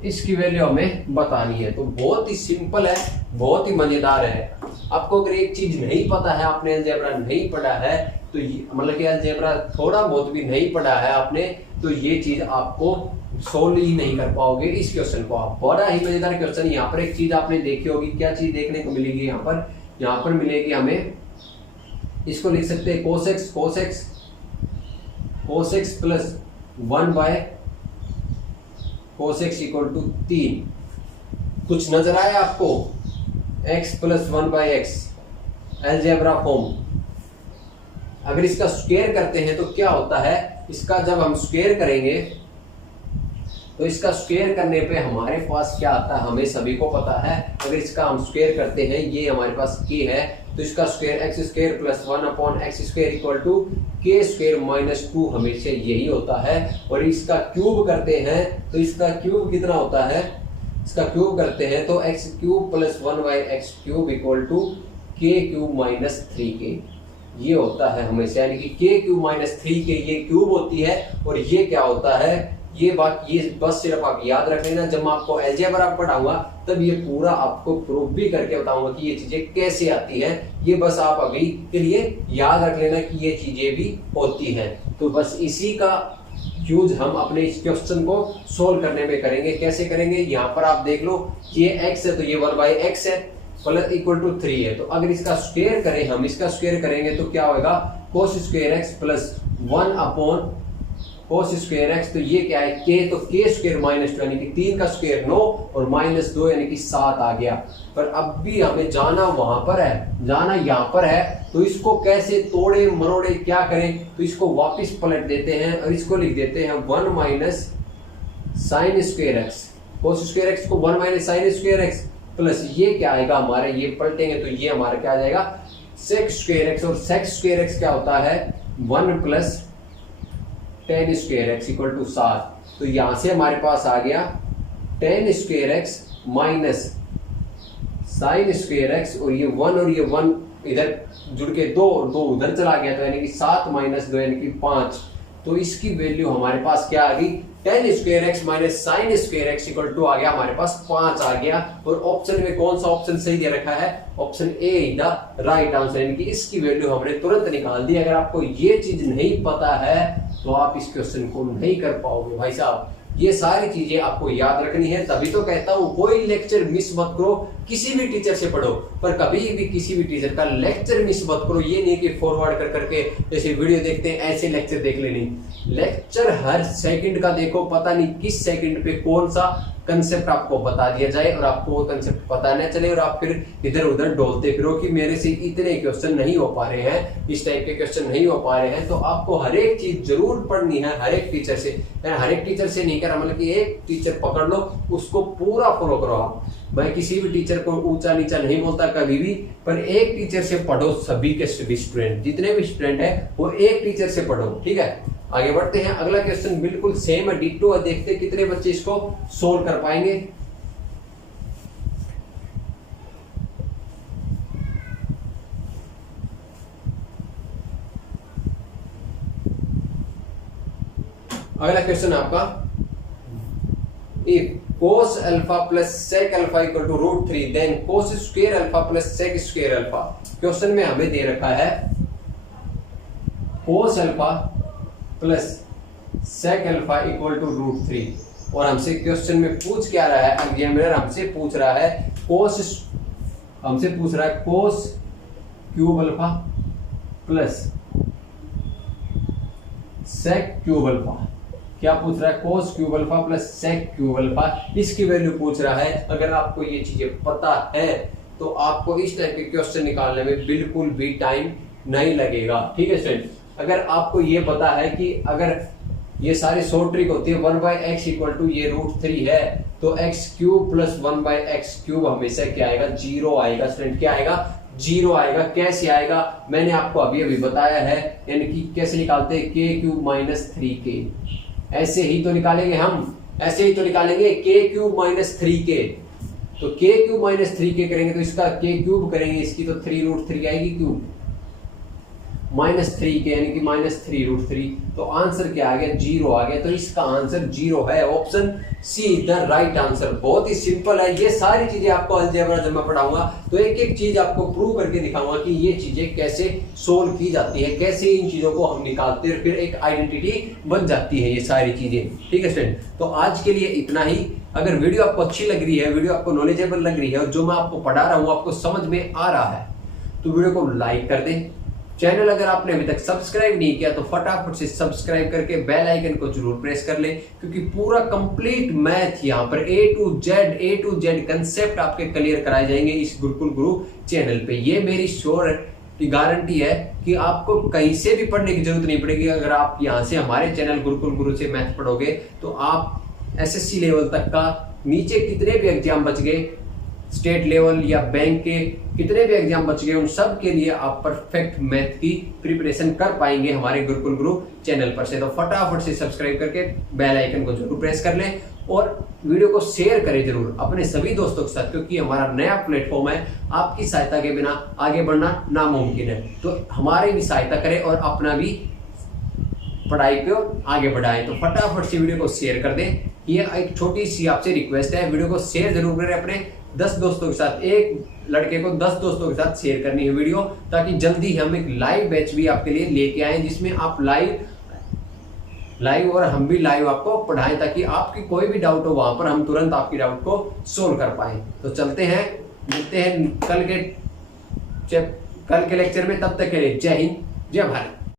इसकी वैल्यू हमें बतानी है। तो बहुत ही सिंपल है, बहुत ही मजेदार है। आपको अगर एक चीज नहीं पता है, आपने अलजेब्रा नहीं पढ़ा है, तो मतलब कि अलजेब्रा थोड़ा बहुत भी नहीं पढ़ा है आपने, तो ये चीज आपको सोल्व ही नहीं कर पाओगे इस क्वेश्चन को आप। बड़ा ही मजेदार क्वेश्चन। यहाँ पर एक चीज आपने देखी होगी, क्या चीज देखने को मिलेगी यहाँ पर मिलेगी हमें, इसको लिख सकते हैं cos x plus 1/cos x equal to 3। कुछ नजर आया आपको, x plus 1/x algebra form. अगर इसका स्क्वायर करते हैं तो क्या होता है, इसका जब हम स्क्वायर करेंगे तो इसका स्क्वायर करने पे हमारे पास क्या आता है, हमें सभी को पता है। अगर इसका हम स्क्वायर करते हैं, ये हमारे पास k है, तो इसका square x square plus 1/x square equal to k square minus 2 हमेशा यही होता है। और इसका क्यूब करते हैं तो इसका क्यूब कितना होता है, इसका क्यूब करते हैं तो x cube plus 1/x cube equal to k cube minus 3k, ये होता है हमेशा, यानी कि k क्यूब माइनस 3k ये क्यूब होती है। और ये क्या होता है, ये बात ये बस सिर्फ आप याद रख लेना, जब मैं आपको अलजेब्रा पढ़ाऊंगा तब ये पूरा आपको प्रूफ भी करके बताऊंगा कि ये चीजें कैसे आती हैं। ये बस आप अभी के लिए याद रख लेना कि ये चीजें भी होती हैं। तो बस इसी का यूज हम अपने इस क्वेश्चन को सोल्व करने में करेंगे। कैसे करेंगे, यहाँ पर आप देख लो, ये x है तो ये 1/x है प्लस इक्वल टू 3 है। तो अगर इसका स्क्वायर करें, हम इसका स्क्वायर करेंगे तो क्या होगा, cos square x plus 1/cos square x, तो ये क्या है k, तो k स्क्वायर माइनस 2 यानी कि 3 का स्क्वायर 9 और माइनस 2 यानी कि 7 आ गया। पर अब भी हमें जाना वहां पर है, जाना यहाँ पर है, तो इसको कैसे तोड़े मरोड़े क्या करें, तो इसको वापस पलट देते हैं और इसको लिख देते हैं 1 minus sine square x, cos square x को 1 minus sine square x plus ये क्या आएगा हमारे, ये पलटेंगे तो ये हमारा क्या आ जाएगा सेक स्क्वायर एक्स। और सेक स्क्वायर एक्स क्या होता है 1 plus tan square x equal to 7। तो यहां से हमारे पास आ गया tan square x minus sine square x, और ये 1 और ये 1 इधर जुड़ के 2 और 2 उधर चला गया, तो यानी कि 7 माइनस 2 यानी कि 5। तो इसकी वैल्यू हमारे पास क्या आ गई, tan square x minus sine square x equal to आ गया हमारे पास 5 आ गया। और ऑप्शन में कौन सा ऑप्शन सही दे रखा है, option A is the right answer, यानी कि इसकी वैल्यू हमने तुरंत निकाल दी। अगर आपको ये चीज नहीं पता है तो आप इस क्वेश्चन को नहीं कर पाओगे भाई साहब। ये सारी चीजें आपको याद रखनी है, तभी तो कहता हूं कोई लेक्चर मिस मत करो, किसी भी टीचर से पढ़ो पर कभी भी किसी भी टीचर का लेक्चर मिस मत करो। ये नहीं कि फॉरवर्ड कर करके जैसे वीडियो देखते हैं ऐसे लेक्चर देख लेनी, लेक्चर हर सेकंड का देखो, पता नहीं किस सेकंड पे कौन सा कंसेप्ट आपको बता दिया जाए और आपको वो कंसेप्ट पता न चले और आप फिर इधर उधर डोलते फिरो कि मेरे से इतने क्वेश्चन नहीं हो पा रहे हैं, इस टाइप के क्वेश्चन नहीं हो पा रहे हैं। तो आपको हर एक चीज जरूर पढ़नी है, हर एक टीचर से, हर एक टीचर से नहीं कर, मतलब कि एक टीचर पकड़ लो उसको पूरा फॉलो करो आप। मैं किसी भी टीचर टीचर को ऊंचा नीचा नहीं बोलता कभी भी, पर एक टीचर से पढ़ो। सभी के सभी स्टूडेंट, जितने भी स्टूडेंट है वो एक टीचर से पढ़ो, ठीक है। आगे बढ़ते हैं, अगला क्वेश्चन बिल्कुल सेम है, डिट्टो है। देखते हैं कितने बच्चे इसको सोल्व कर पाएंगे। अगला क्वेश्चन आपका, if cos alpha plus sec alpha equal to √3 then cos square alpha plus sec square alpha. Question में हमें दे रखा है cos alpha plus sec alpha equal to √3 और हमसे क्वेश्चन में पूछ क्या रहा है, एग्जामिनर हमसे पूछ रहा है cos cube alpha plus sec cube alpha. क्या पूछ रहा है, cos cube alpha plus sec cube alpha, इसकी वैल्यू पूछ रहा है। अगर आपको ये चीजें पता है तो आपको इस टाइप के क्वेश्चन निकालने में बिल्कुल भी टाइम नहीं लगेगा, ठीक है स्टूडेंट। अगर आपको ये पता है कि अगर ये सारी शॉर्ट ट्रिक होती है 1/x इक्वल टू ये √3 है, तो x cube plus 1/x cube हमेशा क्या आएगा, 0 आएगा स्टूडेंट। क्या आएगा, 0 आएगा। कैसे आएगा, मैंने आपको अभी अभी बताया है, यानी कि कैसे निकालते हैं, k क्यूब माइनस 3k। ऐसे ही तो निकालेंगे हम, ऐसे ही तो निकालेंगे k क्यूब माइनस 3k। तो k क्यूब माइनस 3k करेंगे तो इसका k क्यूब करेंगे, इसकी तो 3√3 आएगी क्यूब, माइनस 3k यानी कि माइनस 3√3। तो आंसर क्या आ गया, 0 आ गया। तो इसका आंसर 0 है, option see the right answer. बहुत ही सिंपल है। ये सारी चीजें आपको अलजेब्रा जब मैं पढ़ाऊंगा तो एक एक चीज आपको प्रूव करके दिखाऊंगा कि ये चीजें कैसे सोल्व की जाती है, कैसे इन चीजों को हम निकालते हैं, फिर एक आइडेंटिटी बन जाती है ये सारी चीजें, ठीक है स्टूडेंट। तो आज के लिए इतना ही। अगर वीडियो आपको अच्छी लग रही है, वीडियो आपको नॉलेजेबल लग रही है और जो मैं आपको पढ़ा रहा हूँ आपको समझ में आ रहा है, तो वीडियो को लाइक कर दें। चैनल अगर आपने अभी तक सब्सक्राइब नहीं किया तो फटाफट से सब्सक्राइब करके बेल आइकन को जरूर प्रेस कर लें, क्योंकि पूरा कंप्लीट मैथ यहाँ पर ए टू जेड कंसेप्ट आपके क्लियर कराए जाएंगे इस गुरुकुल गुरु चैनल पे। ये मेरी श्योर की गारंटी है कि आपको कहीं से भी पढ़ने की जरूरत नहीं पड़ेगी। अगर आप यहाँ से हमारे चैनल गुरुकुल गुरु से मैथ पढ़ोगे तो आप एसएससी लेवल तक का, नीचे कितने भी एग्जाम बच गए, स्टेट लेवल या बैंक के कितने भी एग्जाम बच गए, उन सब के लिए आप परफेक्ट मैथ की प्रिपरेशन कर पाएंगे हमारे गुरुकुल गुरु चैनल पर से। तो फटाफट से सब्सक्राइब करके बेल आइकन को जरूर प्रेस कर लें और वीडियो को शेयर करें जरूर अपने सभी दोस्तों के साथ, क्योंकि हमारा नया प्लेटफॉर्म है। आपकी सहायता के बिना आगे बढ़ना नामुमकिन है। तो हमारी भी सहायता करें और अपना भी पढ़ाई को आगे बढ़ाएं। तो फटाफट से वीडियो को शेयर कर दें। ये एक छोटी सी आपसे रिक्वेस्ट है, वीडियो को शेयर जरूर करें अपने 10 दोस्तों के साथ। एक लड़के को 10 दोस्तों के साथ शेयर करनी है वीडियो, ताकि जल्दी हम एक लाइव बैच भी आपके लिए लेके आए, जिसमें आप लाइव और हम भी लाइव आपको पढ़ाएं, ताकि आपकी कोई भी डाउट हो वहां पर हम तुरंत आपकी डाउट को सोल्व कर पाए। तो चलते हैं, मिलते हैं कल के लेक्चर में। तब तक के लिए जय हिंद, जय भारत।